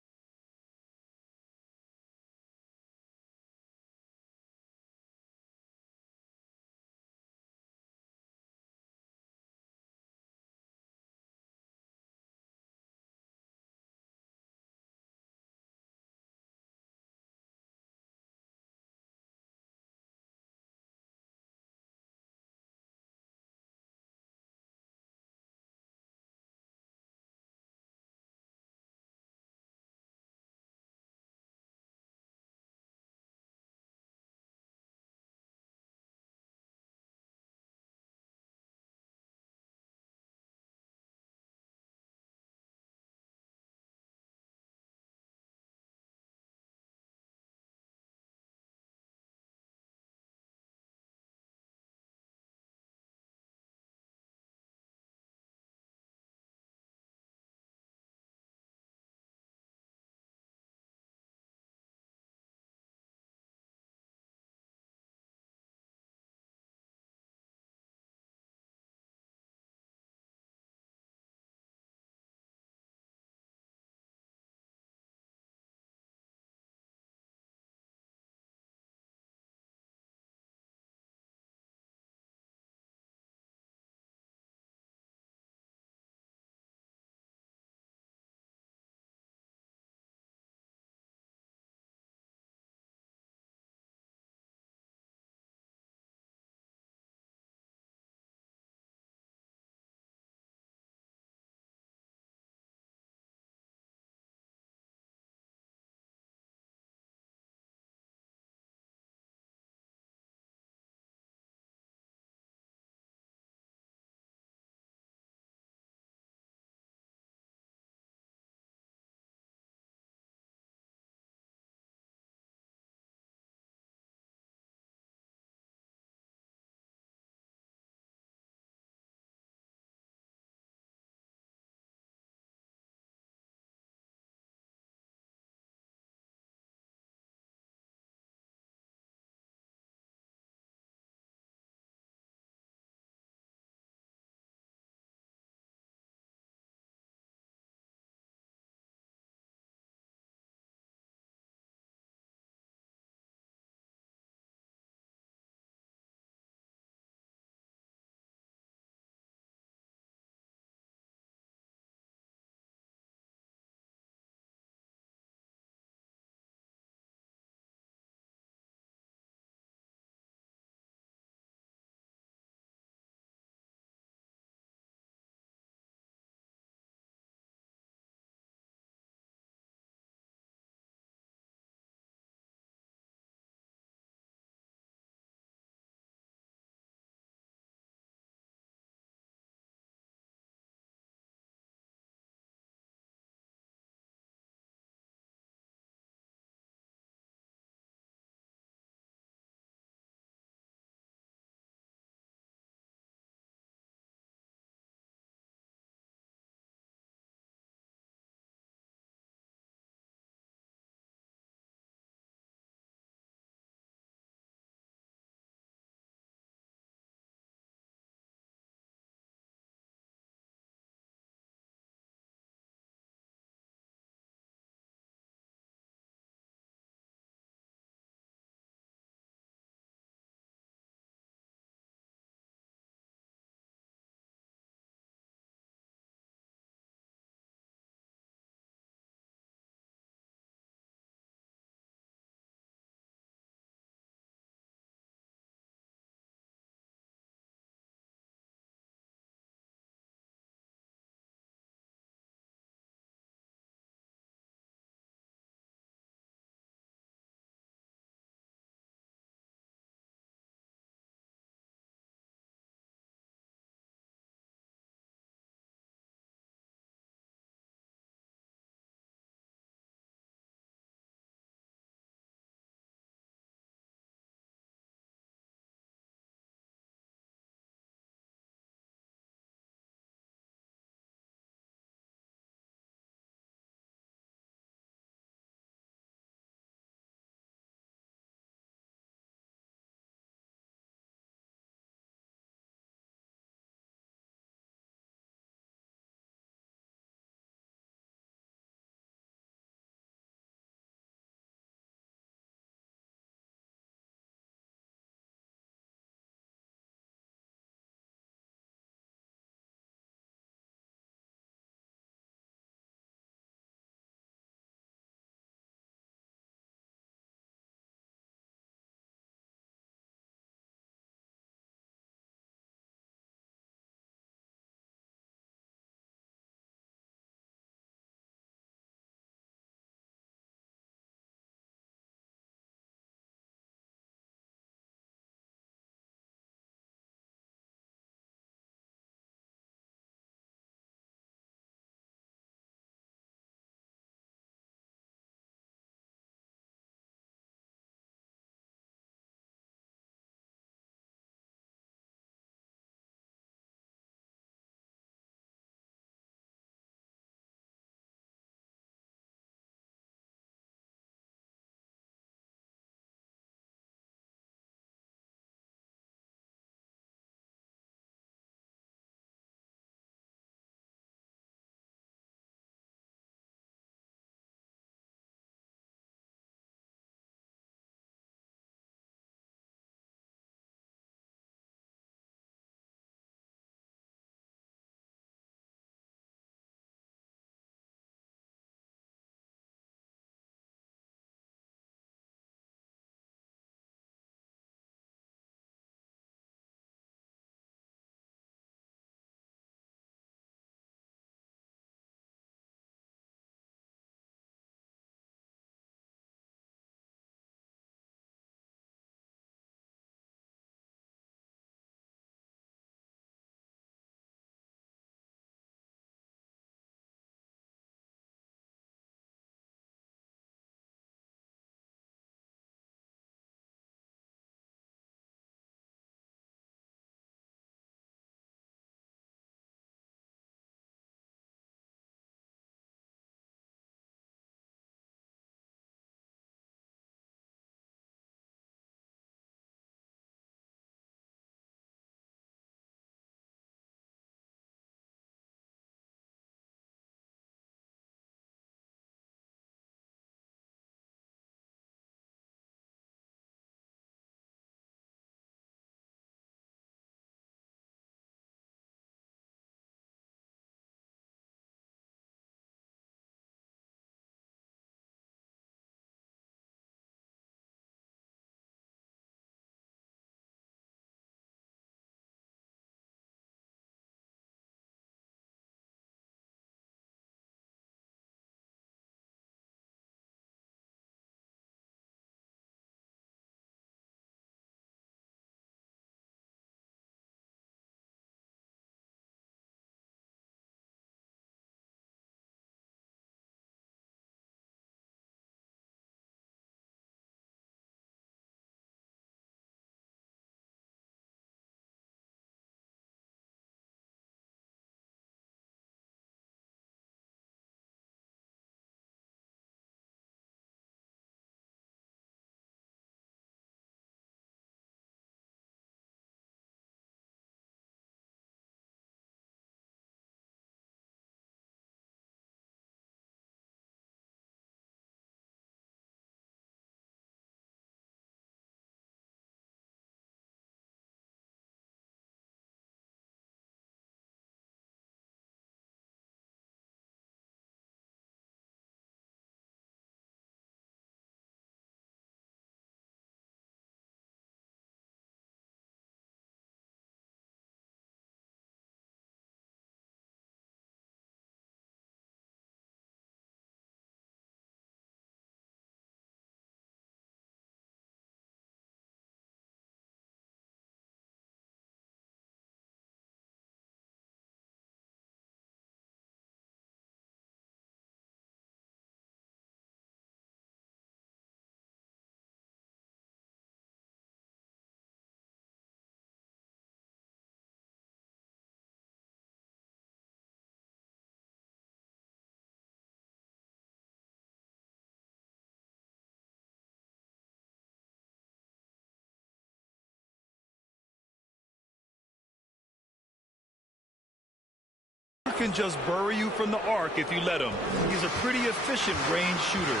can just bury you from the arc if you let him. He's a pretty efficient range shooter.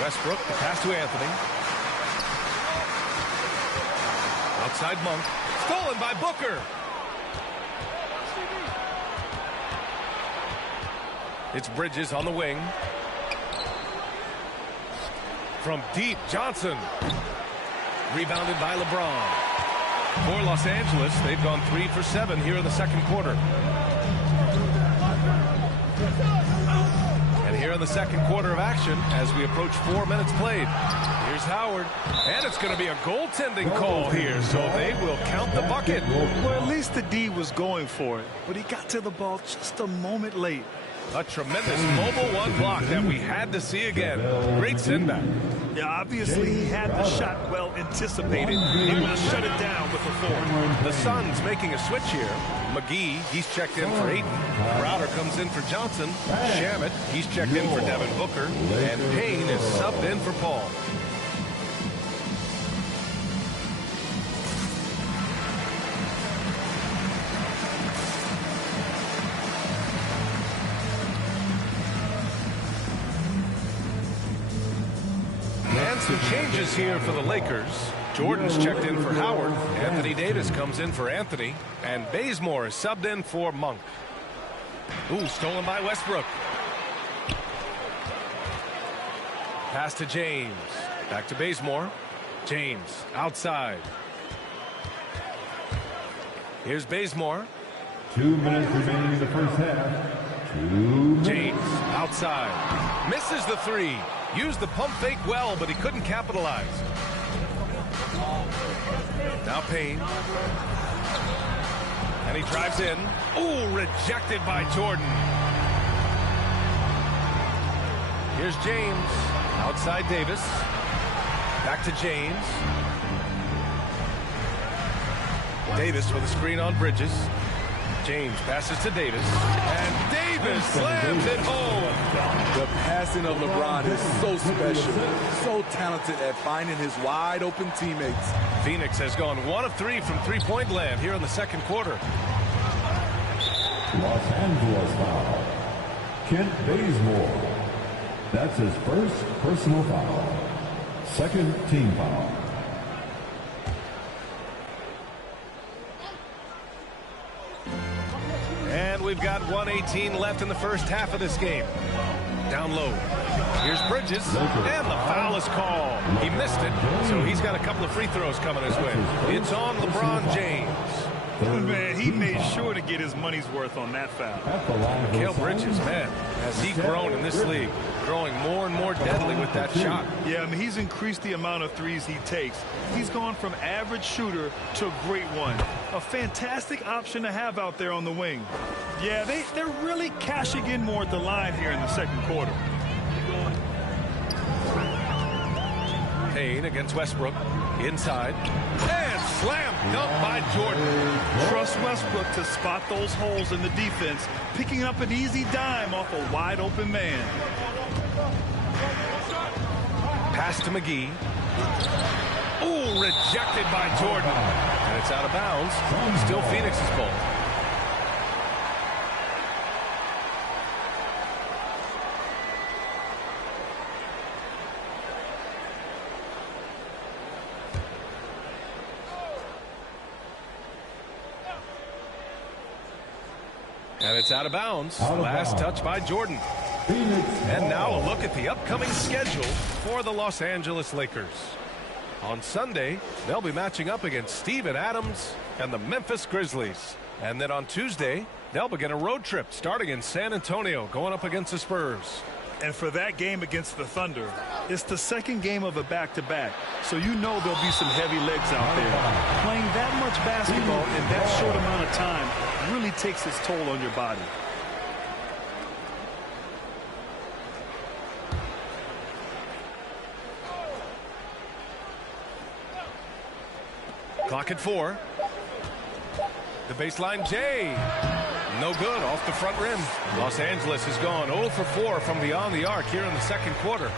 Westbrook, the pass to Anthony. Outside Monk. Stolen by Booker. It's Bridges on the wing. From deep, Johnson. Rebounded by LeBron. For Los Angeles, they've gone 3 for 7 here in the second quarter. And here in the second quarter of action, as we approach 4 minutes played. Here's Howard. And it's going to be a goaltending call here, so they will count the bucket. Well, at least the D was going for it, but he got to the ball just a moment late. A tremendous mobile one block that we had to see again. Great send back. Yeah, obviously he had the shot well anticipated. Able to shut it down with a fork. The Suns making a switch here. McGee, he's checked in for Ayton. Crowder comes in for Johnson. Shamet, he's checked in for Devin Booker. And Payne is subbed in for Paul. Some changes here for the Lakers. Jordan's checked in for Howard. Anthony Davis comes in for Anthony. And Bazemore is subbed in for Monk. Ooh, stolen by Westbrook. Pass to James. Back to Bazemore. James outside. Here's Bazemore. 2 minutes remaining in the first half. 2 minutes. James outside. Misses the three. Used the pump fake well, but he couldn't capitalize. Now Payne. And he drives in. Ooh, rejected by Jordan. Here's James. Outside Davis. Back to James. Davis with a screen on Bridges. James passes to Davis. And Davis slams it home. The passing of LeBron is so special. So talented at finding his wide open teammates. Phoenix has gone 1 of 3 from three-point land here in the second quarter. Los Angeles foul. Kent Bazemore. That's his first personal foul. Second team foul. And we've got 1:18 left in the first half of this game. Down low. Here's Bridges, and the foul is called. He missed it, so he's got a couple of free throws coming his way. It's on LeBron James. Man, he made sure to get his money's worth on that foul. Mikal Bridges, man, has he grown in this league, throwing more and more deadly with that shot. Yeah, I mean, he's increased the amount of threes he takes. He's gone from average shooter to a great one. A fantastic option to have out there on the wing. Yeah, they're really cashing in more at the line here in the second quarter. Payne against Westbrook. Inside. And slam dunk by Jordan. Trust Westbrook to spot those holes in the defense, picking up an easy dime off a wide open man. Pass to McGee. Ooh, rejected by Jordan. And it's out of bounds. Still Phoenix's ball. And it's out of bounds. Last touch by Jordan. And now a look at the upcoming schedule for the Los Angeles Lakers. On Sunday, they'll be matching up against Steven Adams and the Memphis Grizzlies. And then on Tuesday, they'll begin a road trip starting in San Antonio, going up against the Spurs. And for that game against the Thunder, it's the second game of a back-to-back. So you know there'll be some heavy legs out there. Playing that much basketball in that short amount of time really takes its toll on your body. Clock at 4. The baseline J. No good off the front rim. Los Angeles has gone 0 for 4 from beyond the arc here in the second quarter.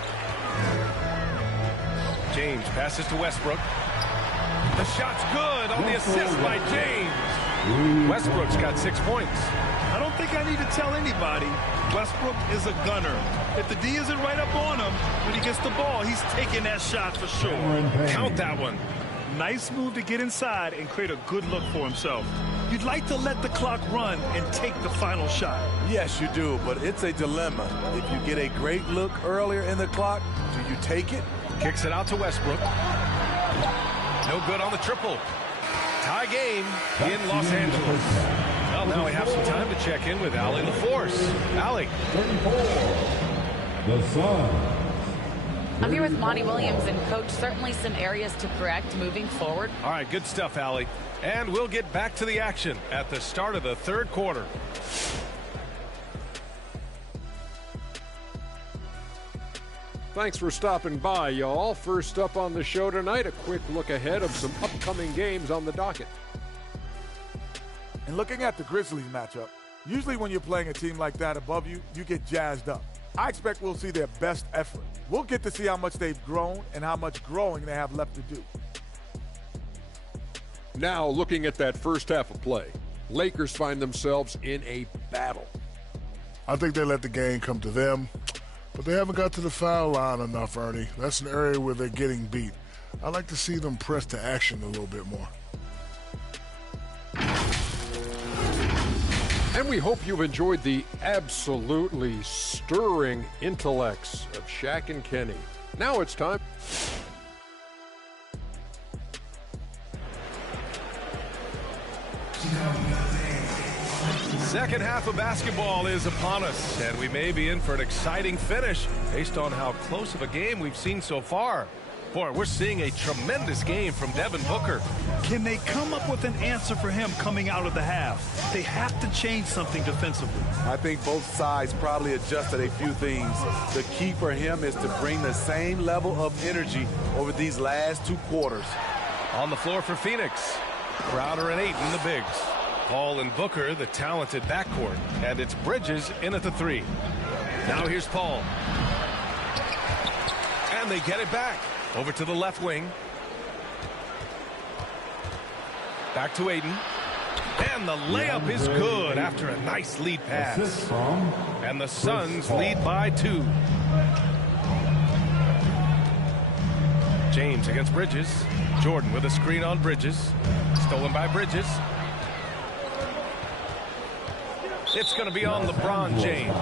James passes to Westbrook. The shot's good on the assist by James. Westbrook's got 6 points. I don't think I need to tell anybody. Westbrook is a gunner. If the D isn't right up on him, when he gets the ball, he's taking that shot for sure. Count that one. Nice move to get inside and create a good look for himself. You'd like to let the clock run and take the final shot. Yes, you do, but it's a dilemma. If you get a great look earlier in the clock, do you take it? Kicks it out to Westbrook. No good on the triple. Tie game in Los Angeles. Well, now we have some time to check in with Allie LaForce. Allie. 34. The Suns. I'm here with Monty Williams, and Coach, certainly some areas to correct moving forward. All right, good stuff, Allie. And we'll get back to the action at the start of the third quarter. Thanks for stopping by, y'all. First up on the show tonight, a quick look ahead of some upcoming games on the docket. And looking at the Grizzlies matchup, usually when you're playing a team like that above you, you get jazzed up. I expect we'll see their best effort. We'll get to see how much they've grown and how much growing they have left to do. Now, looking at that first half of play, Lakers find themselves in a battle. I think they let the game come to them, but they haven't got to the foul line enough, Ernie. That's an area where they're getting beat. I'd like to see them press to action a little bit more. And we hope you've enjoyed the absolutely stirring intellects of Shaq and Kenny. Now it's time. Second half of basketball is upon us, and we may be in for an exciting finish based on how close of a game we've seen so far. Boy, we're seeing a tremendous game from Devin Booker. Can they come up with an answer for him coming out of the half? They have to change something defensively. I think both sides probably adjusted a few things. The key for him is to bring the same level of energy over these last 2 quarters. On the floor for Phoenix, Crowder and Ayton, the bigs. Paul and Booker, the talented backcourt. And it's Bridges in at the 3. Now here's Paul. And they get it back. Over to the left wing. Back to Ayton. And the layup is good after a nice lead pass. And the Suns lead by 2. James against Bridges. Jordan with a screen on Bridges. Stolen by Bridges. It's going to be on LeBron James.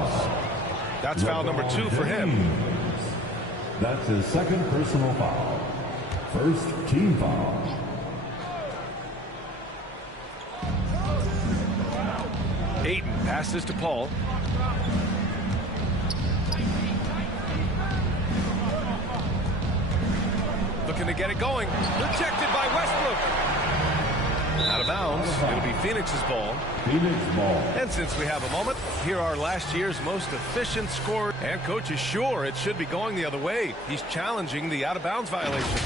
That's foul number 2 for him. That's his second personal foul. First team foul. Ayton passes to Paul. Looking to get it going. Rejected by Westbrook. Out of bounds. It'll be Phoenix's ball. Phoenix ball. And since we have a moment, here are last year's most efficient scorers. And coach is sure it should be going the other way. He's challenging the out-of-bounds violation.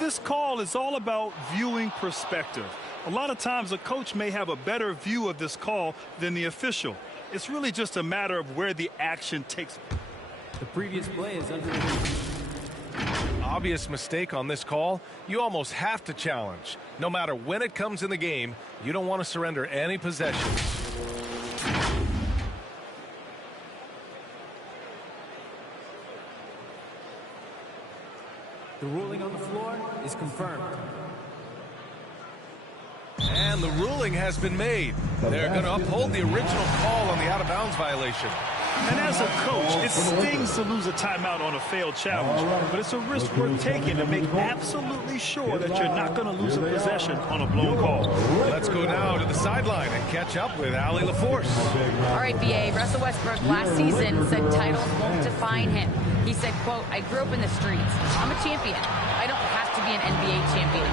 This call is all about viewing perspective. A lot of times a coach may have a better view of this call than the official. It's really just a matter of where the action takes. The previous play is under. Obvious mistake on this call. You almost have to challenge. No matter when it comes in the game, you don't want to surrender any possessions. The ruling on the floor is confirmed. And the ruling has been made. They're going to uphold the original call on the out-of-bounds violation. And as a coach, it stings to lose a timeout on a failed challenge, but it's a risk worth taking to make absolutely sure that you're not going to lose a possession on a blown call. Let's go now to the sideline and catch up with Allie LaForce. All right, BA, Russell Westbrook last season said titles won't define him. He said, quote, "I grew up in the streets. I'm a champion. I don't have to be three-time NBA champion.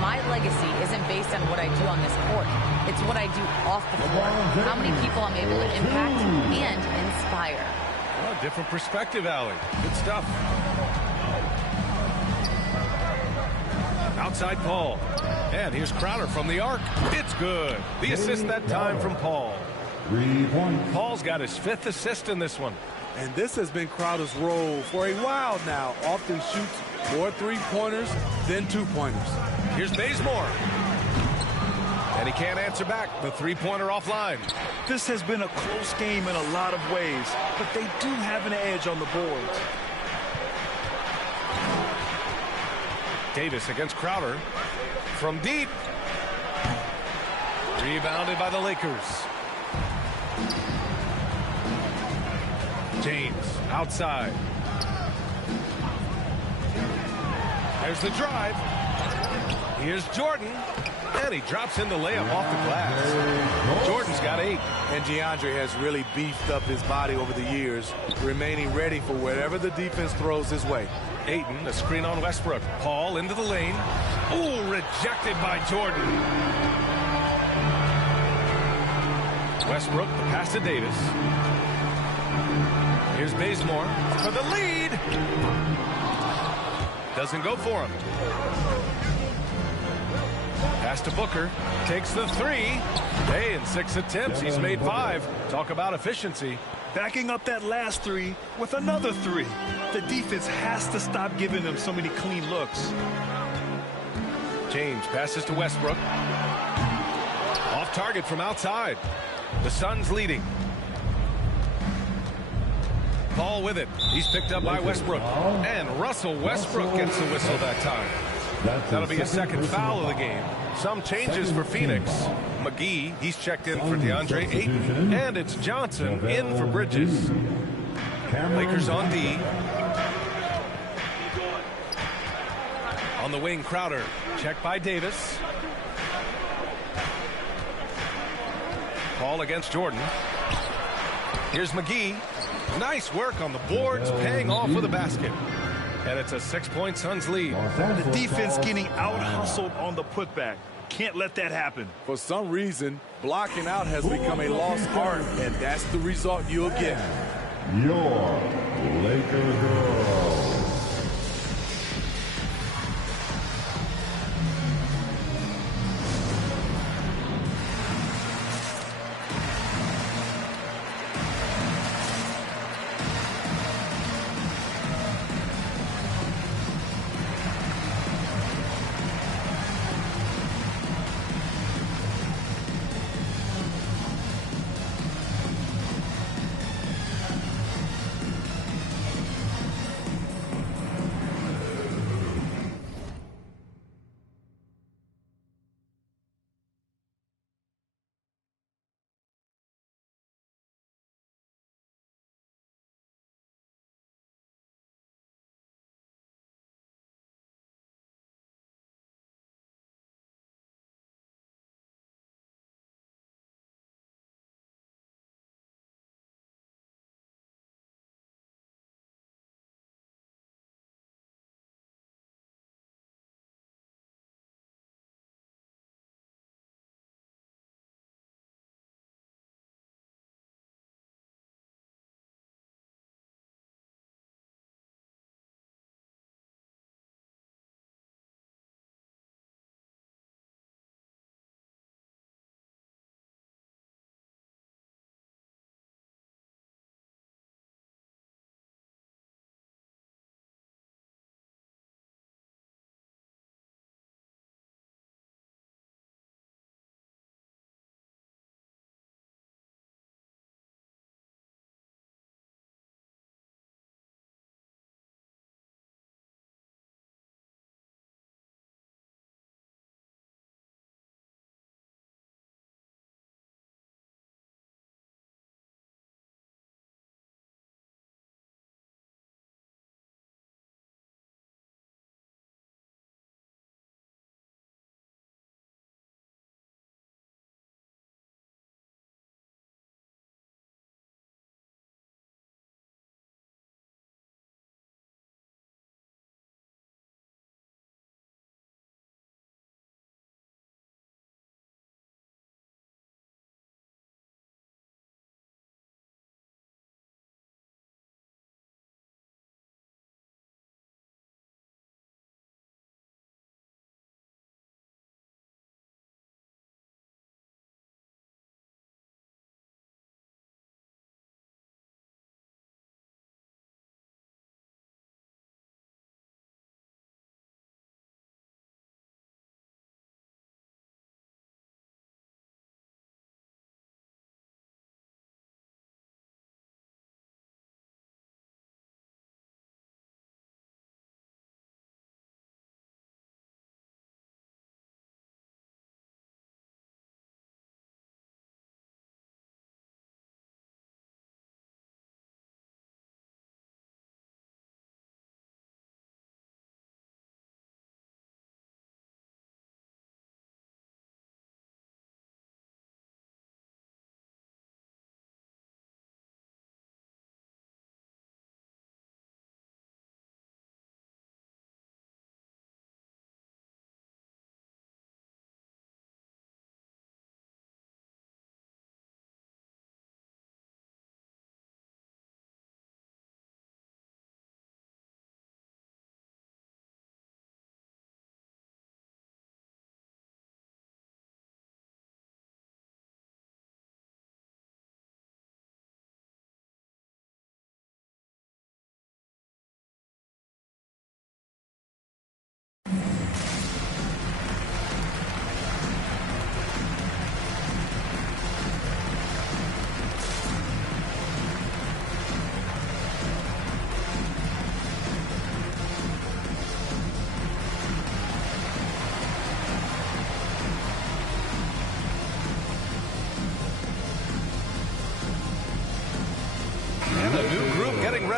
My legacy isn't based on what I do on this court. It's what I do off the floor. How many people I'm able to impact and inspire. Well, different perspective, Allie. Good stuff. Outside Paul. And here's Crowder from the arc. It's good. The assist that time from Paul. 3 points. Paul's got his 5th assist in this one. And this has been Crowder's role for a while now. Often shoots more three-pointers than two-pointers. Here's Bazemore. And he can't answer back. The three-pointer offline. This has been a close game in a lot of ways, but they do have an edge on the boards. Davis against Crowder. From deep. Rebounded by the Lakers. James outside. There's the drive. Here's Jordan. And he drops in the layup off the glass. Jordan's got 8. And DeAndre has really beefed up his body over the years, remaining ready for whatever the defense throws his way. Ayton, a screen on Westbrook. Paul into the lane. Ooh, rejected by Jordan. Westbrook, the pass to Davis. Here's Bazemore for the lead. Doesn't go for him. Pass to Booker. Takes the 3. Hey, in 6 attempts, he's made 5. Talk about efficiency. Backing up that last 3 with another 3. The defense has to stop giving them so many clean looks. James passes to Westbrook. Off target from outside. The Suns leading. Paul with it. He's picked up by Westbrook. And Russell Westbrook gets the whistle that time. That'll be a second foul of the game. Some changes for Phoenix. McGee, he's checked in for DeAndre Ayton. And it's Johnson in for Bridges. Lakers on D. On the wing, Crowder. Checked by Davis. Paul against Jordan. Here's McGee. Nice work on the boards, paying off with a basket. And it's a 6-point Suns lead. The defense getting out-hustled on the putback. Can't let that happen. For some reason, blocking out has become a lost art, and that's the result you'll get. Your Laker girls.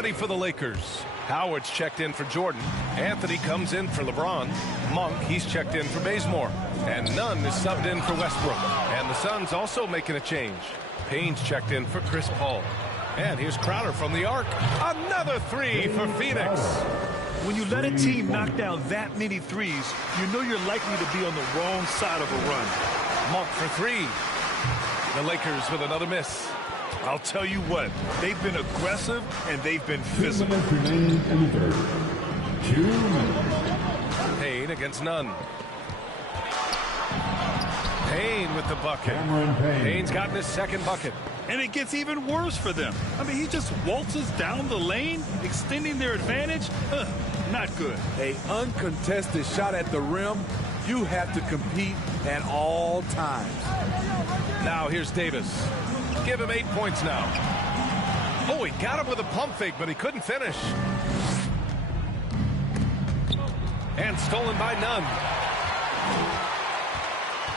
ready for the Lakers. Howard's checked in for Jordan. Anthony comes in for LeBron. Monk, he's checked in for Bazemore. And Nunn is subbed in for Westbrook. And the Suns also making a change. Payne's checked in for Chris Paul. And here's Crowder from the arc. Another three for Phoenix. When you let a team knock down that many threes, you know you're likely to be on the wrong side of a run. Monk for three. The Lakers with another miss. I'll tell you what, they've been aggressive and they've been physical. 2 minutes remain in the third. 2 minutes. Payne against Nunn. Payne with the bucket. Cameron Payne. Payne's gotten his second bucket. And it gets even worse for them. I mean, he just waltzes down the lane, extending their advantage. Not good. An uncontested shot at the rim, you have to compete at all times. Now here's Davis. Give him 8 points now. Oh, he got him with a pump fake, but he couldn't finish. And stolen by Nunn.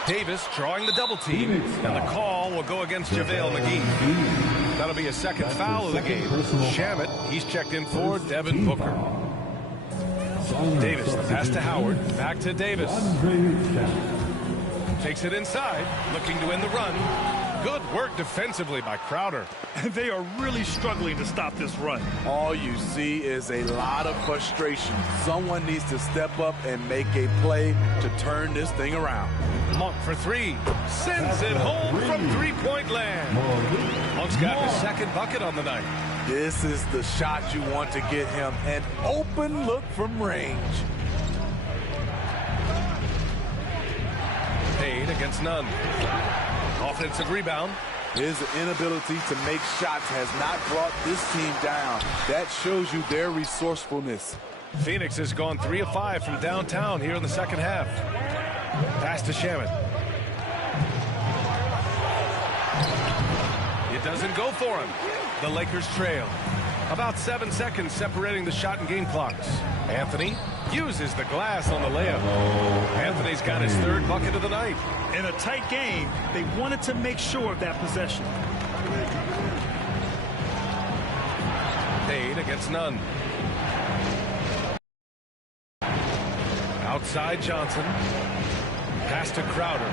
Davis drawing the double team, and the call will go against JaVale McGee. That'll be a second foul of the game. Shamet, he's checked in for Devin Booker. Davis, the pass to Howard, back to Davis. Takes it inside, looking to win the run. Good work defensively by Crowder. They are really struggling to stop this run. All you see is a lot of frustration. Someone needs to step up and make a play to turn this thing around. Monk for three. Sends it home from three-point land. Monk's got his second bucket on the night. This is the shot you want to get him. An open look from range. Payne against Nunn. Offensive rebound. His inability to make shots has not brought this team down. That shows you their resourcefulness. Phoenix has gone 3 of 5 from downtown here in the second half. Pass to Shamet. It doesn't go for him. The Lakers trail. About 7 seconds separating the shot and game clocks. Anthony uses the glass on the layup. Anthony's got his third bucket of the night. In a tight game, they wanted to make sure of that possession. Payne against Nunn. Outside Johnson. Pass to Crowder.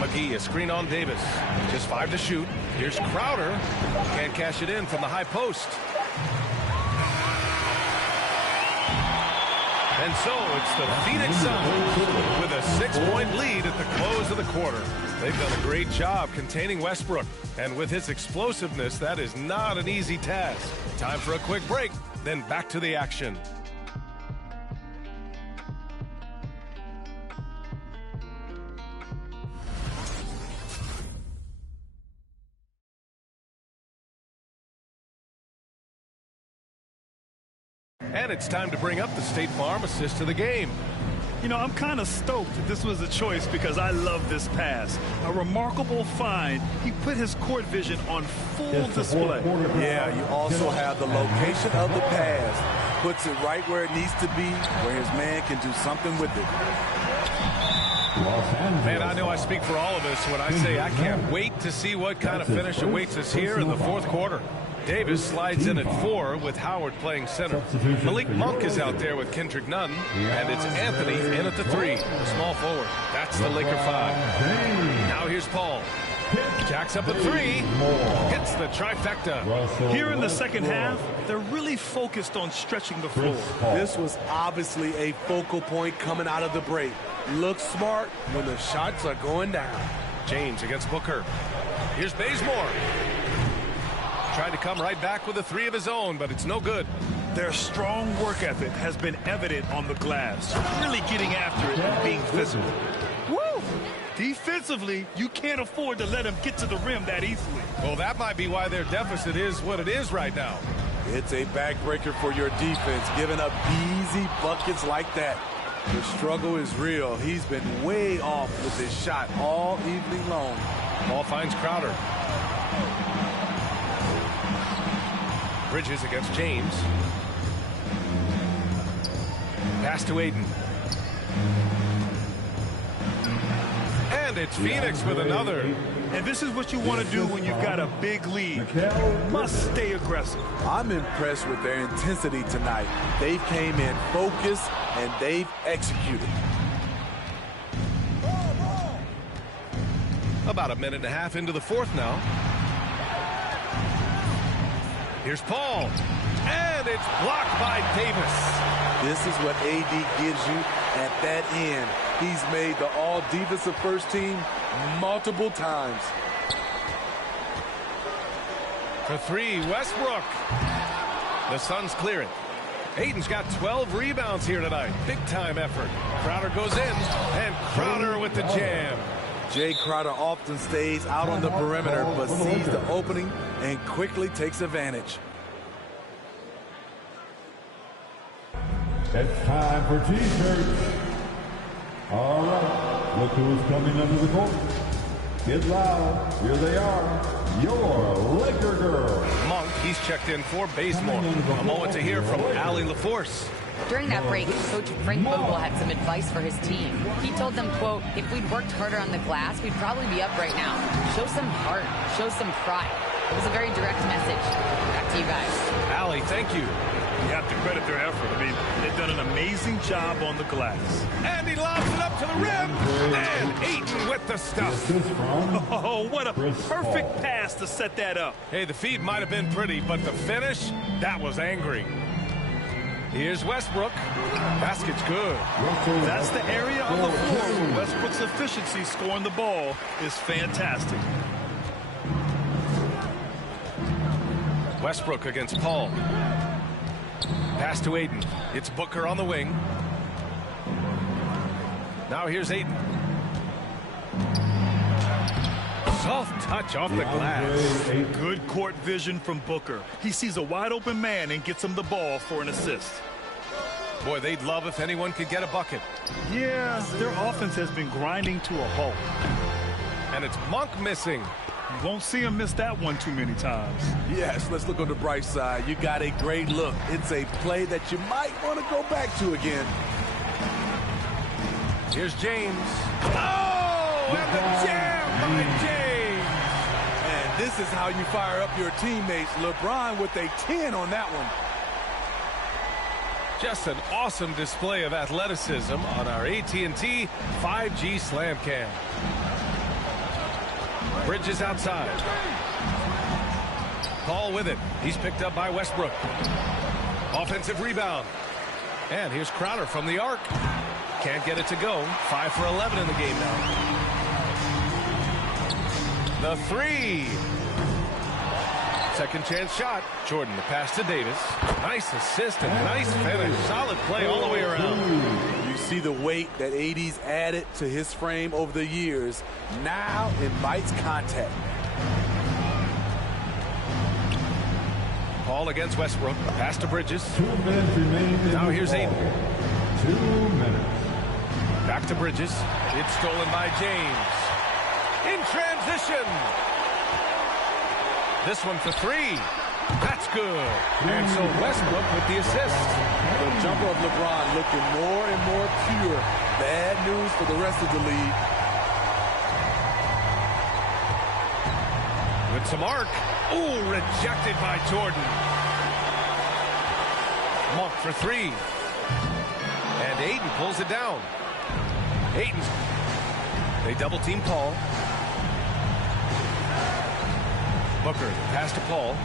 McGee, a screen on Davis. Just 5 to shoot. Here's Crowder. Can't cash it in from the high post. And so it's the Phoenix Suns with a 6-point lead at the close of the quarter. They've done a great job containing Westbrook. And with his explosiveness, that is not an easy task. Time for a quick break, then back to the action. And it's time to bring up the State Farm assist of the game. You know, I'm kind of stoked that this was a choice because I love this pass. A remarkable find. He put his court vision on full display. Yeah, you also have the location of the pass. Puts it right where it needs to be, where his man can do something with it. Man, I know I speak for all of us when I say I can't wait to see what kind of finish awaits us here in the fourth quarter. Davis slides in at 4 with Howard playing center. Malik Monk is out there with Kendrick Nunn. And it's Anthony in at the 3, small forward. That's the Laker 5. Now here's Paul. Jacks up a 3. Hits the trifecta. Here in the second half, they're really focused on stretching the floor. This was obviously a focal point coming out of the break. Look smart when the shots are going down. James against Booker. Here's Bazemore. Tried to come right back with a 3 of his own, but it's no good. Their strong work ethic has been evident on the glass, really getting after it and being physical. Woo! Defensively, you can't afford to let them get to the rim that easily. Well, that might be why their deficit is what it is right now. It's a backbreaker for your defense, giving up easy buckets like that. The struggle is real. He's been way off with his shot all evening long. Ball finds Crowder. Bridges against James. Pass to Aiden. And And it's Phoenix with another. And this is what you want to do when you've got a big lead. Must stay aggressive. I'm impressed with their intensity tonight. They came in focused and they've executed. About a minute and a half into the fourth now. Here's Paul. And it's blocked by Davis. This is what AD gives you at that end. He's made the all-defensive first team multiple times. For three, Westbrook. The Suns clear it. Ayton's got 12 rebounds here tonight. Big-time effort. Crowder goes in, and Crowder with the jam. Jay Crowder often stays out on the perimeter, but sees the opening and quickly takes advantage. It's time for T-shirts. All right, look who's coming under the court. Get loud. Here they are. Your Laker girl. Monk, he's checked in for Bazemore. A moment to hear from Allie LaForce. During that break, Coach Frank Vogel had some advice for his team. He told them, quote, if we'd worked harder on the glass, we'd probably be up right now. Show some heart. Show some pride. It was a very direct message. Back to you guys. Allie, thank you. You have to credit their effort. I mean, they've done an amazing job on the glass. And he lobs it up to the rim. And Ayton with the stuff. Oh, what a perfect pass to set that up. Hey, the feed might have been pretty, but the finish, that was angry. Here's Westbrook. Basket's good. That's the area on the floor where Westbrook's efficiency scoring the ball is fantastic. Westbrook against Paul. Pass to Ayton. It's Booker on the wing. Now here's Ayton. Soft touch off the glass. Good court vision from Booker. He sees a wide open man and gets him the ball for an assist. Boy, they'd love if anyone could get a bucket. Yeah, their offense has been grinding to a halt. And it's Monk missing. You won't see him miss that one too many times. Yes, let's look on the bright side. You got a great look. It's a play that you might want to go back to again. Here's James. Oh, and the jam by James. And this is how you fire up your teammates. LeBron with a 10 on that one. Just an awesome display of athleticism on our AT&T 5G Slam Cam. Bridges outside. Paul with it. He's picked up by Westbrook. Offensive rebound. And here's Crowder from the arc. Can't get it to go. 5 for 11 in the game now. The three. Second chance shot. Jordan, the pass to Davis. Nice assist and nice finish. Solid play all the way around. You see the weight that AD's added to his frame over the years. Now it invites contact. Paul against Westbrook. Pass to Bridges. 2 minutes remaining. Now here's Ayton. 2 minutes. Back to Bridges. It's stolen by James. In transition. This one for three. That's good. And so Westbrook with the assist. The jumper of LeBron looking more and more pure. Bad news for the rest of the league. With some arc. Ooh, rejected by Jordan. Monk for three. And Ayton pulls it down. Ayton's. They double team Paul. Booker, pass to Paul.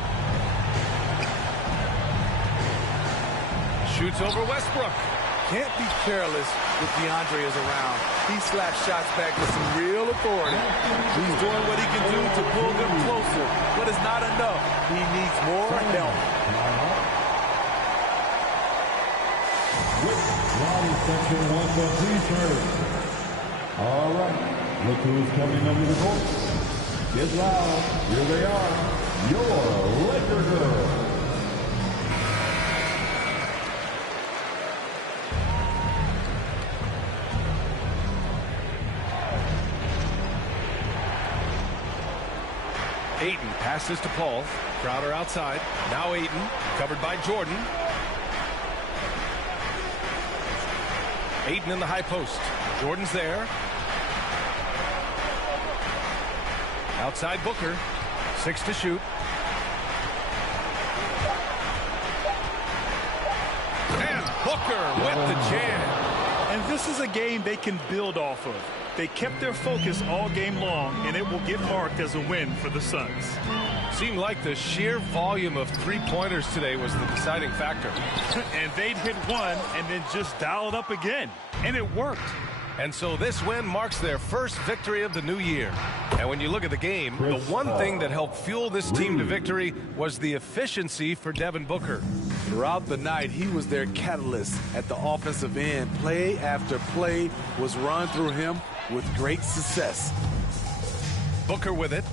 Shoots over Westbrook. Can't be careless with DeAndre is around. He slaps shots back with some real authority. He's doing what he can do to pull them closer, but it's not enough. He needs more help. Section 1 for T-shirt. All right, look who's coming under the court. Get loud. Here they are. Your Laker girl. Ayton passes to Paul. Crowder outside. Now Ayton, covered by Jordan. Ayton in the high post. Jordan's there. Outside Booker. 6 to shoot. And Booker with the jam. And this is a game they can build off of. They kept their focus all game long, and it will get marked as a win for the Suns. Seemed like the sheer volume of three-pointers today was the deciding factor. And they'd hit one and then just dial it up again. And it worked. And so this win marks their first victory of the new year. And when you look at the game, the one thing that helped fuel this team to victory was the efficiency for Devin Booker. Throughout the night, he was their catalyst at the offensive end. Play after play was run through him with great success. Booker with it.